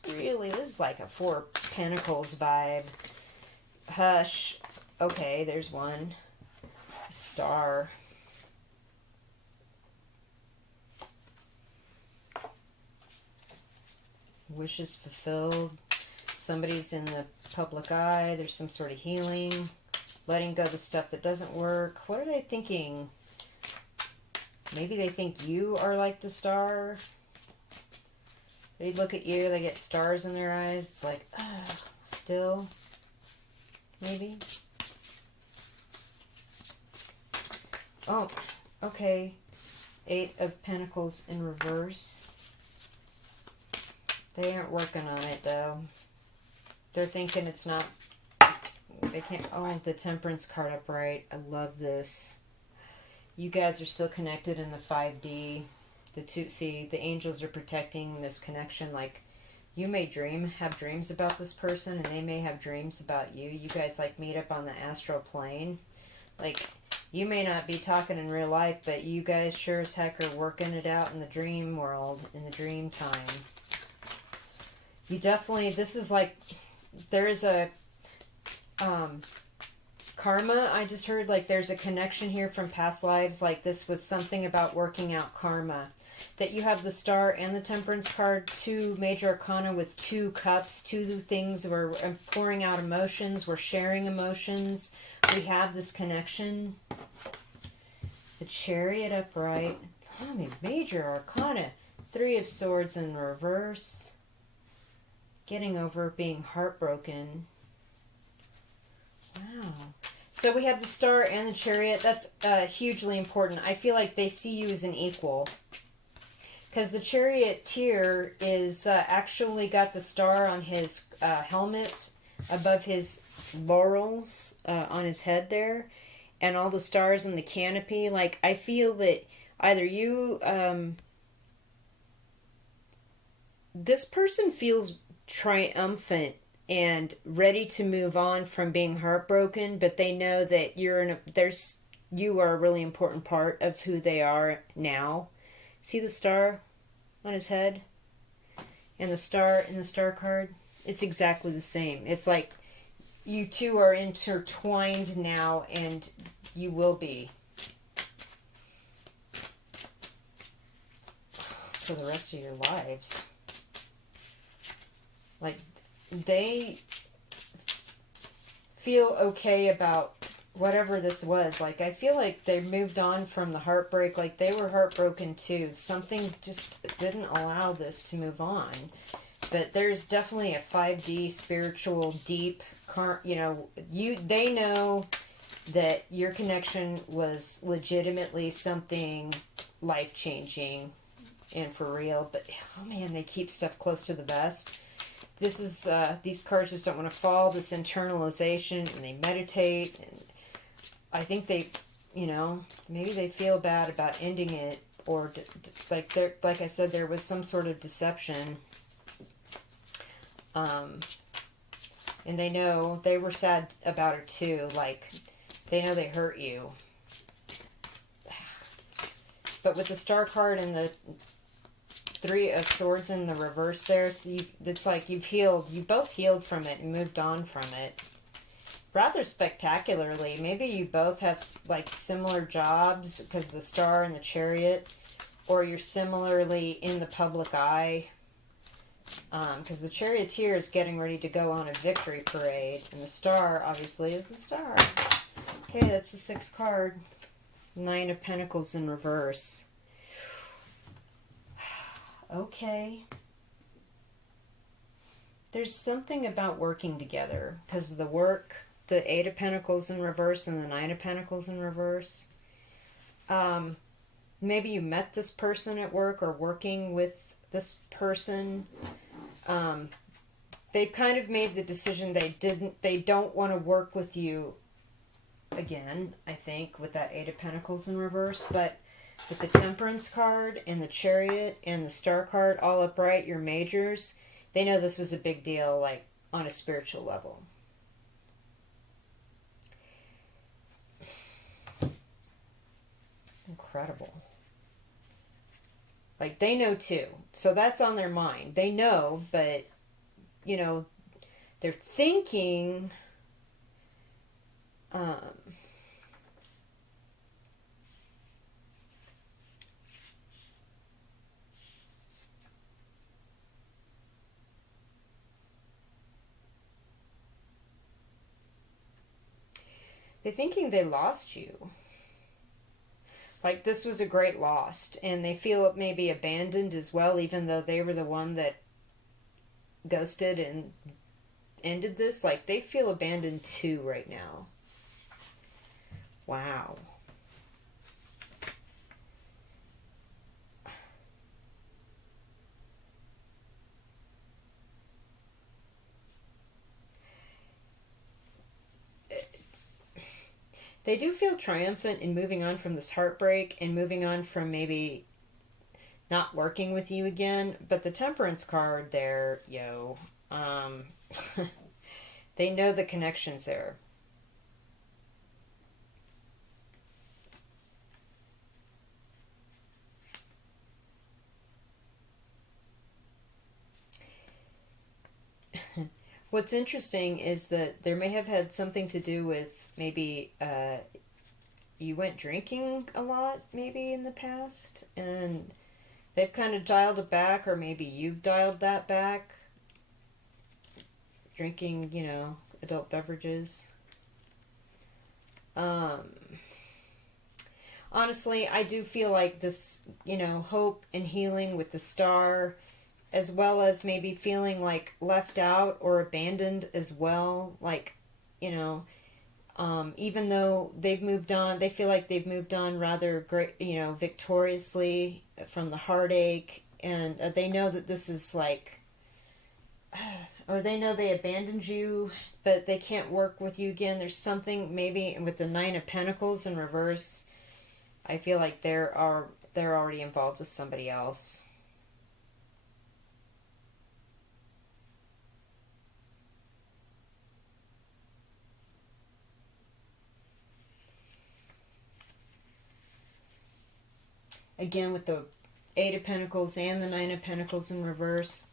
this is like a 4 Pentacles vibe. Hush. Okay, there's one. Star. Wishes fulfilled. Somebody's in the public eye. There's some sort of healing. Letting go of the stuff that doesn't work. What are they thinking? Maybe they think you are like the star. They look at you, they get stars in their eyes. It's like, still. Maybe. Oh, okay. 8 of Pentacles in reverse. They aren't working on it, though. They're thinking it's not... They can't... Oh, the Temperance card upright. I love this. You guys are still connected in the 5D. The angels are protecting this connection. Like, you may have dreams about this person, and they may have dreams about you. You guys, like, meet up on the astral plane. Like, you may not be talking in real life, but you guys sure as heck are working it out in the dream world, in the dream time. You definitely, this is like, there's a karma. I just heard like there's a connection here from past lives. Like this was something about working out karma. That you have the Star and the Temperance card, 2 major arcana with 2 cups, 2 things. We're pouring out emotions. We're sharing emotions. We have this connection. The Chariot upright. Oh, major arcana. 3 of Swords in reverse. Getting over being heartbroken. Wow. So we have the Star and the Chariot. That's hugely important. I feel like they see you as an equal. Because the Charioteer is actually got the star on his helmet above his laurels on his head there. And all the stars in the canopy. Like, I feel that either you... this person feels triumphant and ready to move on from being heartbroken, but they know that you are a really important part of who they are now. See the star on his head? And the star in the star card? It's exactly the same. It's like you two are intertwined now, and you will be. For the rest of your lives. Like, they feel okay about whatever this was. Like, I feel like they moved on from the heartbreak. Like, they were heartbroken too. Something just didn't allow this to move on. But there's definitely a 5D spiritual deep, they know that your connection was legitimately something life-changing and for real. But, oh man, they keep stuff close to the vest. This is, these cards just don't want to fall, this internalization, and they meditate, and I think they, maybe they feel bad about ending it, or, like I said, there was some sort of deception, and they know, they were sad about it too, like, they know they hurt you, But with the Star card and the Three of Swords in the reverse there, so it's like you've healed. You both healed from it and moved on from it. Rather spectacularly. Maybe you both have like similar jobs because of the Star and the Chariot, or you're similarly in the public eye because the Charioteer is getting ready to go on a victory parade, and the Star obviously is the Star. Okay, that's the 6th card. 9 of Pentacles in reverse. Okay. There's something about working together because of the work, the 8 of Pentacles in reverse and the 9 of Pentacles in reverse. Maybe you met this person at work or working with this person. They've kind of made the decision they don't want to work with you again, I think, with that 8 of Pentacles in reverse. But with the Temperance card and the Chariot and the Star card all upright, your majors, they know this was a big deal, like on a spiritual level. Incredible. Like, they know too. So that's on their mind. They know, but, you know, they're thinking, they're thinking they lost you. Like, this was a great loss, and they feel it may be abandoned as well, even though they were the one that ghosted and ended this. Like, they feel abandoned too right now. Wow. They do feel triumphant in moving on from this heartbreak and moving on from maybe not working with you again. But the Temperance card there, they know the connections there. What's interesting is that there may have had something to do with maybe you went drinking a lot maybe in the past, and they've kind of dialed it back, or maybe you've dialed that back. Drinking, adult beverages. Honestly, I do feel like this, hope and healing with the Star, as well as maybe feeling like left out or abandoned as well. Like, even though they've moved on, they feel like they've moved on rather great, victoriously from the heartache. And they know that this is like, or they know they abandoned you, but they can't work with you again. There's something maybe with the 9 of Pentacles in reverse. I feel like they're already involved with somebody else. Again, with the 8 of Pentacles and the 9 of Pentacles in reverse.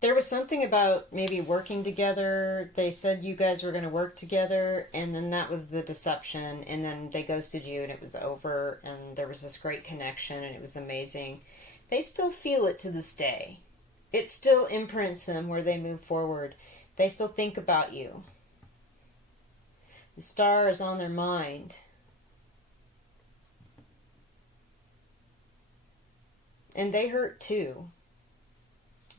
There was something about maybe working together. They said you guys were going to work together, and then that was the deception, and then they ghosted you, and it was over, and there was this great connection, and it was amazing. They still feel it to this day. It still imprints them where they move forward. They still think about you. The Star is on their mind. And they hurt too.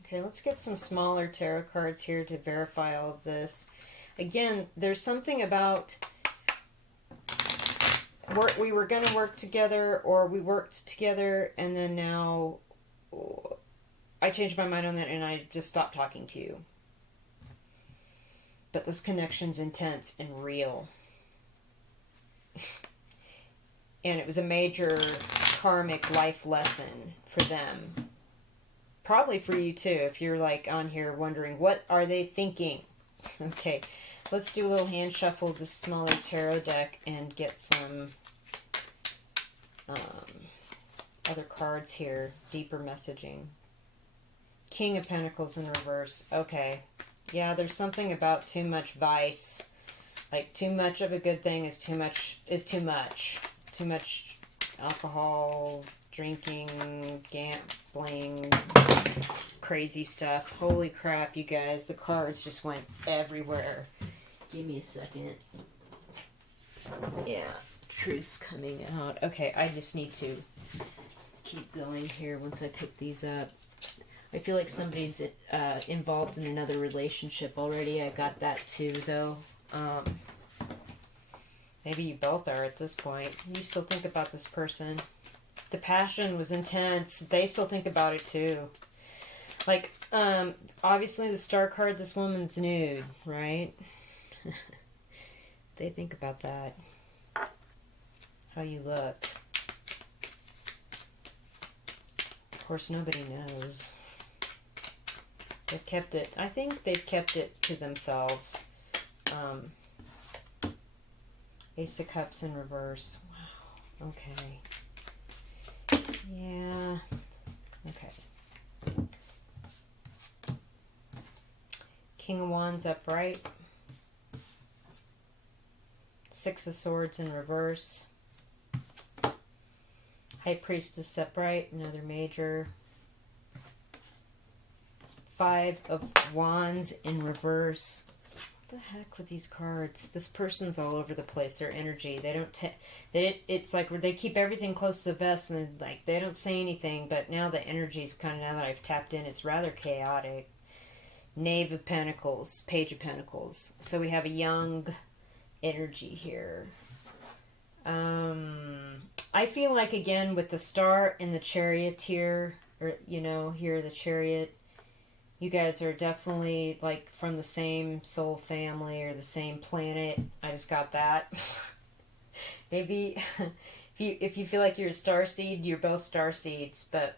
Okay, let's get some smaller tarot cards here to verify all of this. Again, there's something about we were going to work together, or we worked together, and then now I changed my mind on that and I just stopped talking to you. But this connection's intense and real. And it was a major karmic life lesson for them. Probably for you too, if you're like on here wondering, what are they thinking? Okay, let's do a little hand shuffle of this smaller tarot deck and get some Other cards here. Deeper messaging. King of Pentacles in reverse. Okay. Yeah, there's something about too much vice. Like, too much of a good thing is too much. Too much alcohol, drinking, gambling, crazy stuff. Holy crap, you guys. The cards just went everywhere. Give me a second. Yeah, truth's coming out. Okay, I just need to keep going here once I pick these up. I feel like somebody's involved in another relationship already. I got that too, though. Maybe you both are at this point. You still think about this person. The passion was intense. They still think about it too. Like, obviously the star card, this woman's nude, right? They think about that. How you looked. Of course, nobody knows. They've kept it. I think they've kept it to themselves. Ace of Cups in reverse. Wow. Okay. Yeah. Okay. King of Wands upright. Six of Swords in reverse. High Priestess upright. Another major. Five of Wands in reverse. What the heck with these cards? This person's all over the place. Their energy. They don't. It's like they keep everything close to the vest, and like they don't say anything. But now the energy's kind of, now that I've tapped in, it's rather chaotic. Knave of Pentacles, Page of Pentacles. So we have a young energy here. I feel like again with the Star and the Charioteer, or here the Chariot. You guys are definitely like from the same soul family or the same planet. I just got that. Maybe if you feel like you're a starseed, you're both starseeds. But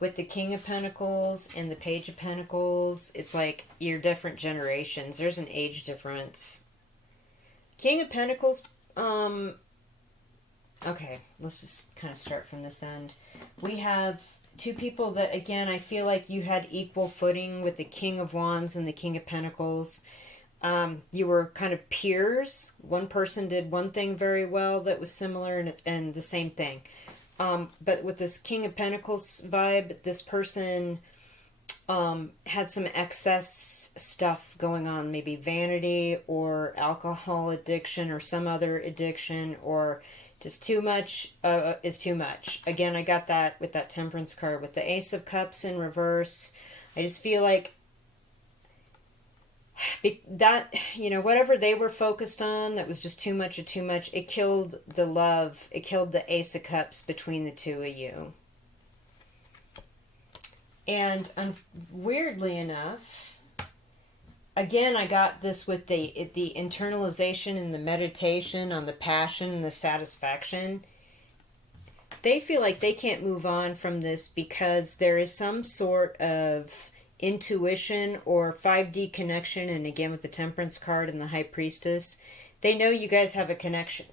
with the King of Pentacles and the Page of Pentacles, it's like you're different generations. There's an age difference. King of Pentacles. Okay, let's just kind of start from this end. We have two people that, again, I feel like you had equal footing with the King of Wands and the King of Pentacles. You were kind of peers. One person did one thing very well that was similar and the same thing. But with this King of Pentacles vibe, this person had some excess stuff going on. Maybe vanity or alcohol addiction or some other addiction, or just too much is too much. Again, I got that with that Temperance card. With the Ace of Cups in reverse, I just feel like that, whatever they were focused on, that was just too much of too much. It killed the love. It killed the Ace of Cups between the two of you. And weirdly enough, again, I got this with the internalization and the meditation on the passion and the satisfaction. They feel like they can't move on from this because there is some sort of intuition or 5D connection. And again, with the Temperance card and the High Priestess, they know you guys have a connection.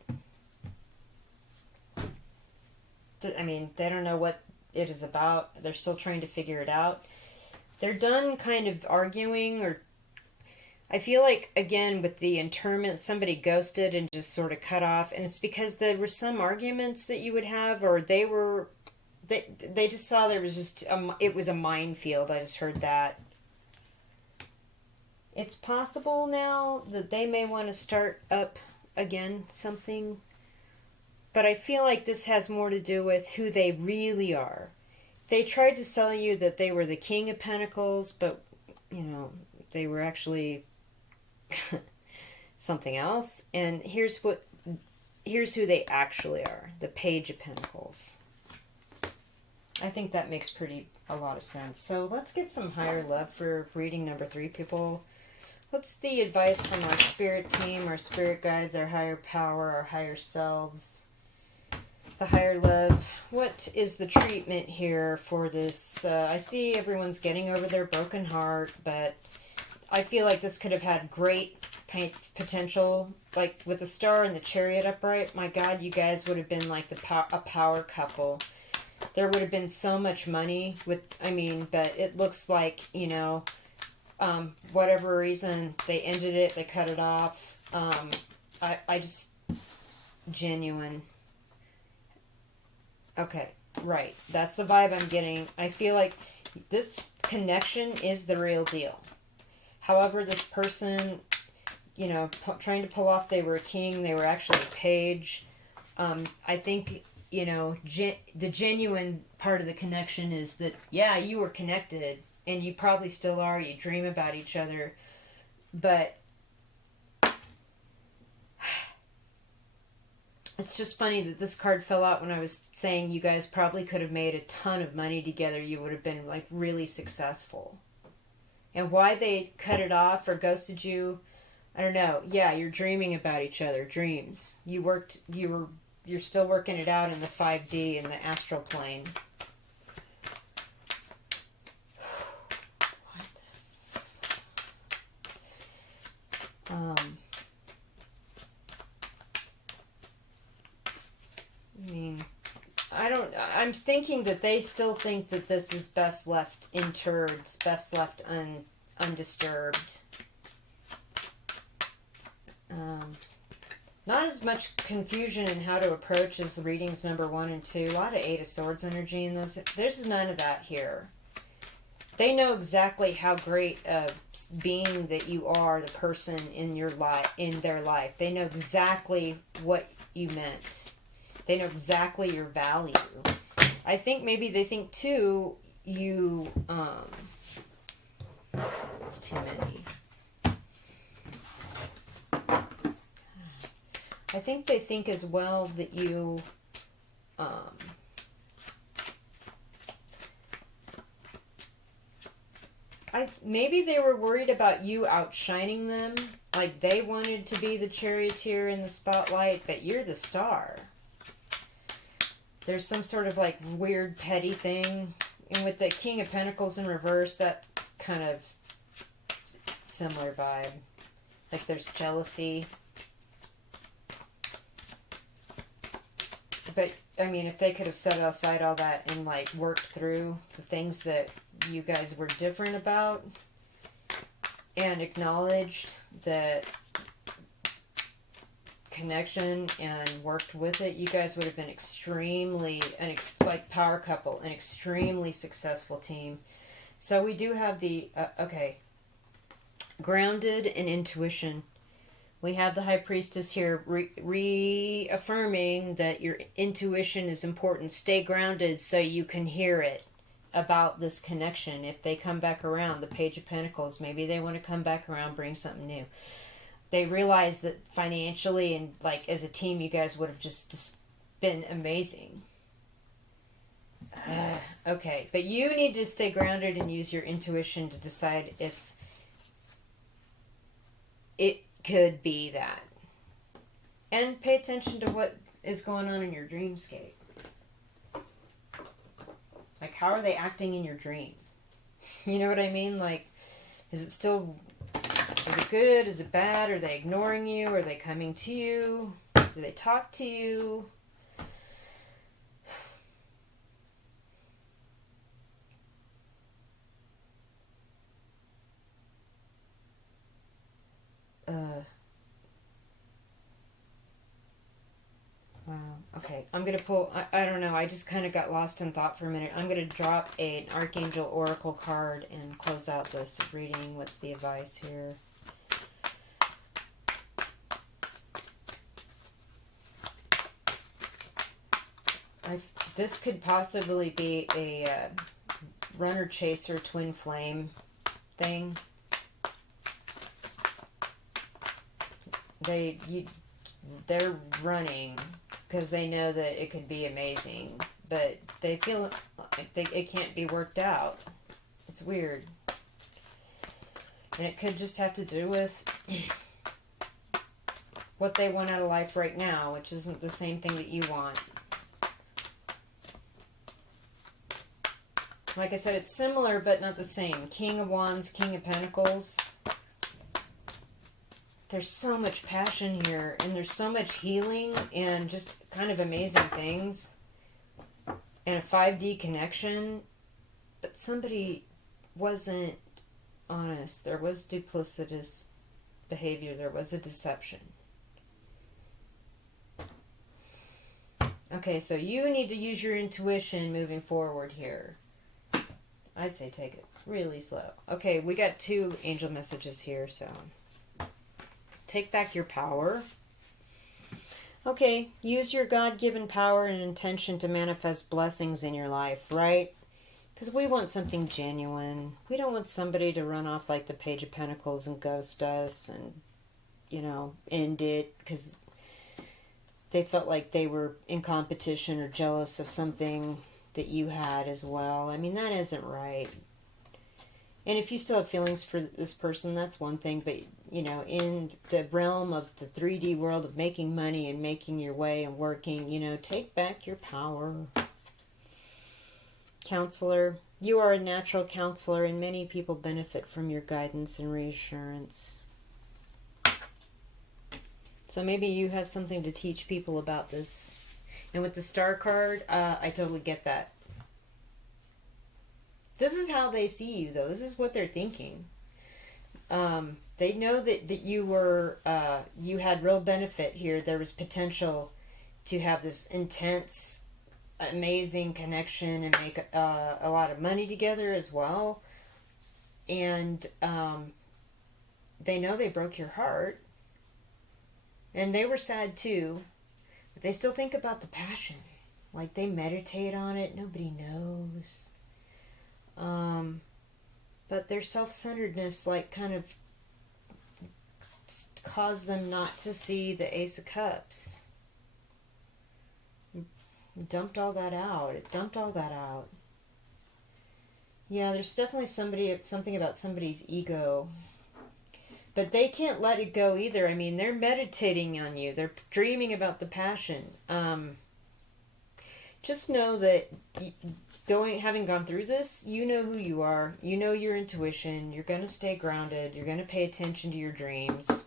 I mean, they don't know what it is about. They're still trying to figure it out. They're done kind of arguing, or I feel like, again, with the interment, somebody ghosted and just sort of cut off. And it's because there were some arguments that you would have, or they just saw there was just, it was a minefield. I just heard that. It's possible now that they may want to start up again something. But I feel like this has more to do with who they really are. They tried to sell you that they were the King of Pentacles, but, they were actually something else. And here's who they actually are. The Page of Pentacles. I think that makes a lot of sense. So let's get some higher love for reading number 3, people. What's the advice from our spirit team, our spirit guides, our higher power, our higher selves? The higher love. What is the treatment here for this? I see everyone's getting over their broken heart, but I feel like this could have had great potential, like with the Star and the Chariot upright. My God, you guys would have been like a power couple. There would have been so much money with, I mean, but it looks like, you know, whatever reason they ended it, they cut it off. I just, genuine. Okay, right. That's the vibe I'm getting. I feel like this connection is the real deal. However, this person, you know, trying to pull off they were a king, they were actually a page. I think, you know, the genuine part of the connection is that, yeah, you were connected, and you probably still are. You dream about each other. But it's just funny that this card fell out when I was saying you guys probably could have made a ton of money together. You would have been, like, really successful. And why they cut it off or ghosted you, I don't know. Yeah, you're dreaming about each other. Dreams. You're still working it out in the 5D, in the astral plane. I mean, I'm thinking that they still think that this is best left interred, best left undisturbed. Not as much confusion in how to approach as readings number 1 and 2. A lot of 8 of Swords energy in those. There's none of that here. They know exactly how great a being that you are, the person in your life, in their life. They know exactly what you meant. They know exactly your value. I think maybe they think too you it's too many. I think they think as well that you maybe they were worried about you outshining them. Like they wanted to be the charioteer in the spotlight, but you're the star. There's some sort of like weird petty thing. And with the King of Pentacles in reverse, that kind of similar vibe. Like there's jealousy. But, I mean, if they could have set aside all that and like worked through the things that you guys were different about and acknowledged that connection and worked with it, you guys would have been extremely, like power couple, an extremely successful team. So we do have the, grounded and intuition. We have the High Priestess here reaffirming that your intuition is important. Stay grounded so you can hear it about this connection. If they come back around, the Page of Pentacles, maybe they want to come back around, bring something new. They realize that financially and like as a team, you guys would have just been amazing. Okay, but you need to stay grounded and use your intuition to decide if it could be that. And pay attention to what is going on in your dreamscape. Like, how are they acting in your dream? You know what I mean? Like, is it good? Is it bad? Are they ignoring you? Are they coming to you? Do they talk to you? Wow. Okay, I'm going to pull, I don't know, I just kind of got lost in thought for a minute. I'm going to drop an Archangel Oracle card and close out this reading. What's the advice here? This could possibly be a runner chaser twin flame thing. They're running because they know that it could be amazing, but they feel like it can't be worked out. It's weird. And it could just have to do with what they want out of life right now, which isn't the same thing that you want. Like I said, it's similar, but not the same. King of Wands, King of Pentacles. there's so much passion here, and there's so much healing and just kind of amazing things. And a 5D connection, but somebody wasn't honest. There was duplicitous behavior. There was a deception. Okay, so you need to use your intuition moving forward here. I'd say take it really slow. Okay, we got 2 angel messages here, so take back your power. Okay, use your God-given power and intention to manifest blessings in your life, right? Because we want something genuine. We don't want somebody to run off like the Page of Pentacles and ghost us and, you know, end it because they felt like they were in competition or jealous of something that you had as well. I mean, that isn't right. And if you still have feelings for this person, that's one thing. But, you know, in the realm of the 3D world of making money and making your way and working, you know, take back your power. Counselor, you are a natural counselor, and many people benefit from your guidance and reassurance. So maybe you have something to teach people about this. And with the Star card, I totally get that. This is how they see you, though. This is what they're thinking. They know that you were, you had real benefit here. There was potential to have this intense, amazing connection and make a lot of money together as well. And they know they broke your heart. And they were sad too. But they still think about the passion. Like they meditate on it. Nobody knows. But their self-centeredness like kind of caused them not to see the Ace of Cups. It dumped all that out. Yeah, there's definitely something about somebody's ego. But they can't let it go either. I mean, they're meditating on you. They're dreaming about the passion. Just know that having gone through this, you know who you are. You know your intuition. You're going to stay grounded. You're going to pay attention to your dreams.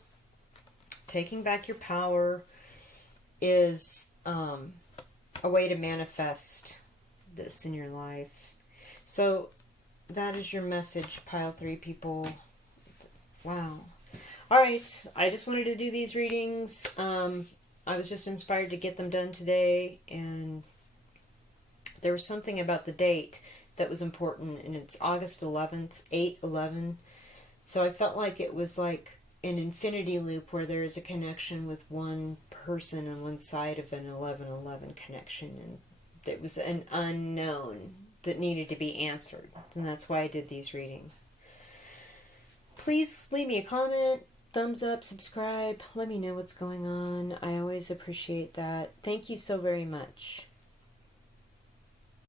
Taking back your power is a way to manifest this in your life. So that is your message, Pile 3 people. Wow. All right, I just wanted to do these readings. I was just inspired to get them done today, and there was something about the date that was important, and it's August 11th, 8/11. So I felt like it was like an infinity loop where there is a connection with one person on one side of an 11/11 connection, and it was an unknown that needed to be answered, and that's why I did these readings. Please leave me a comment, thumbs up, subscribe, let me know what's going on. I always appreciate that. Thank you so very much.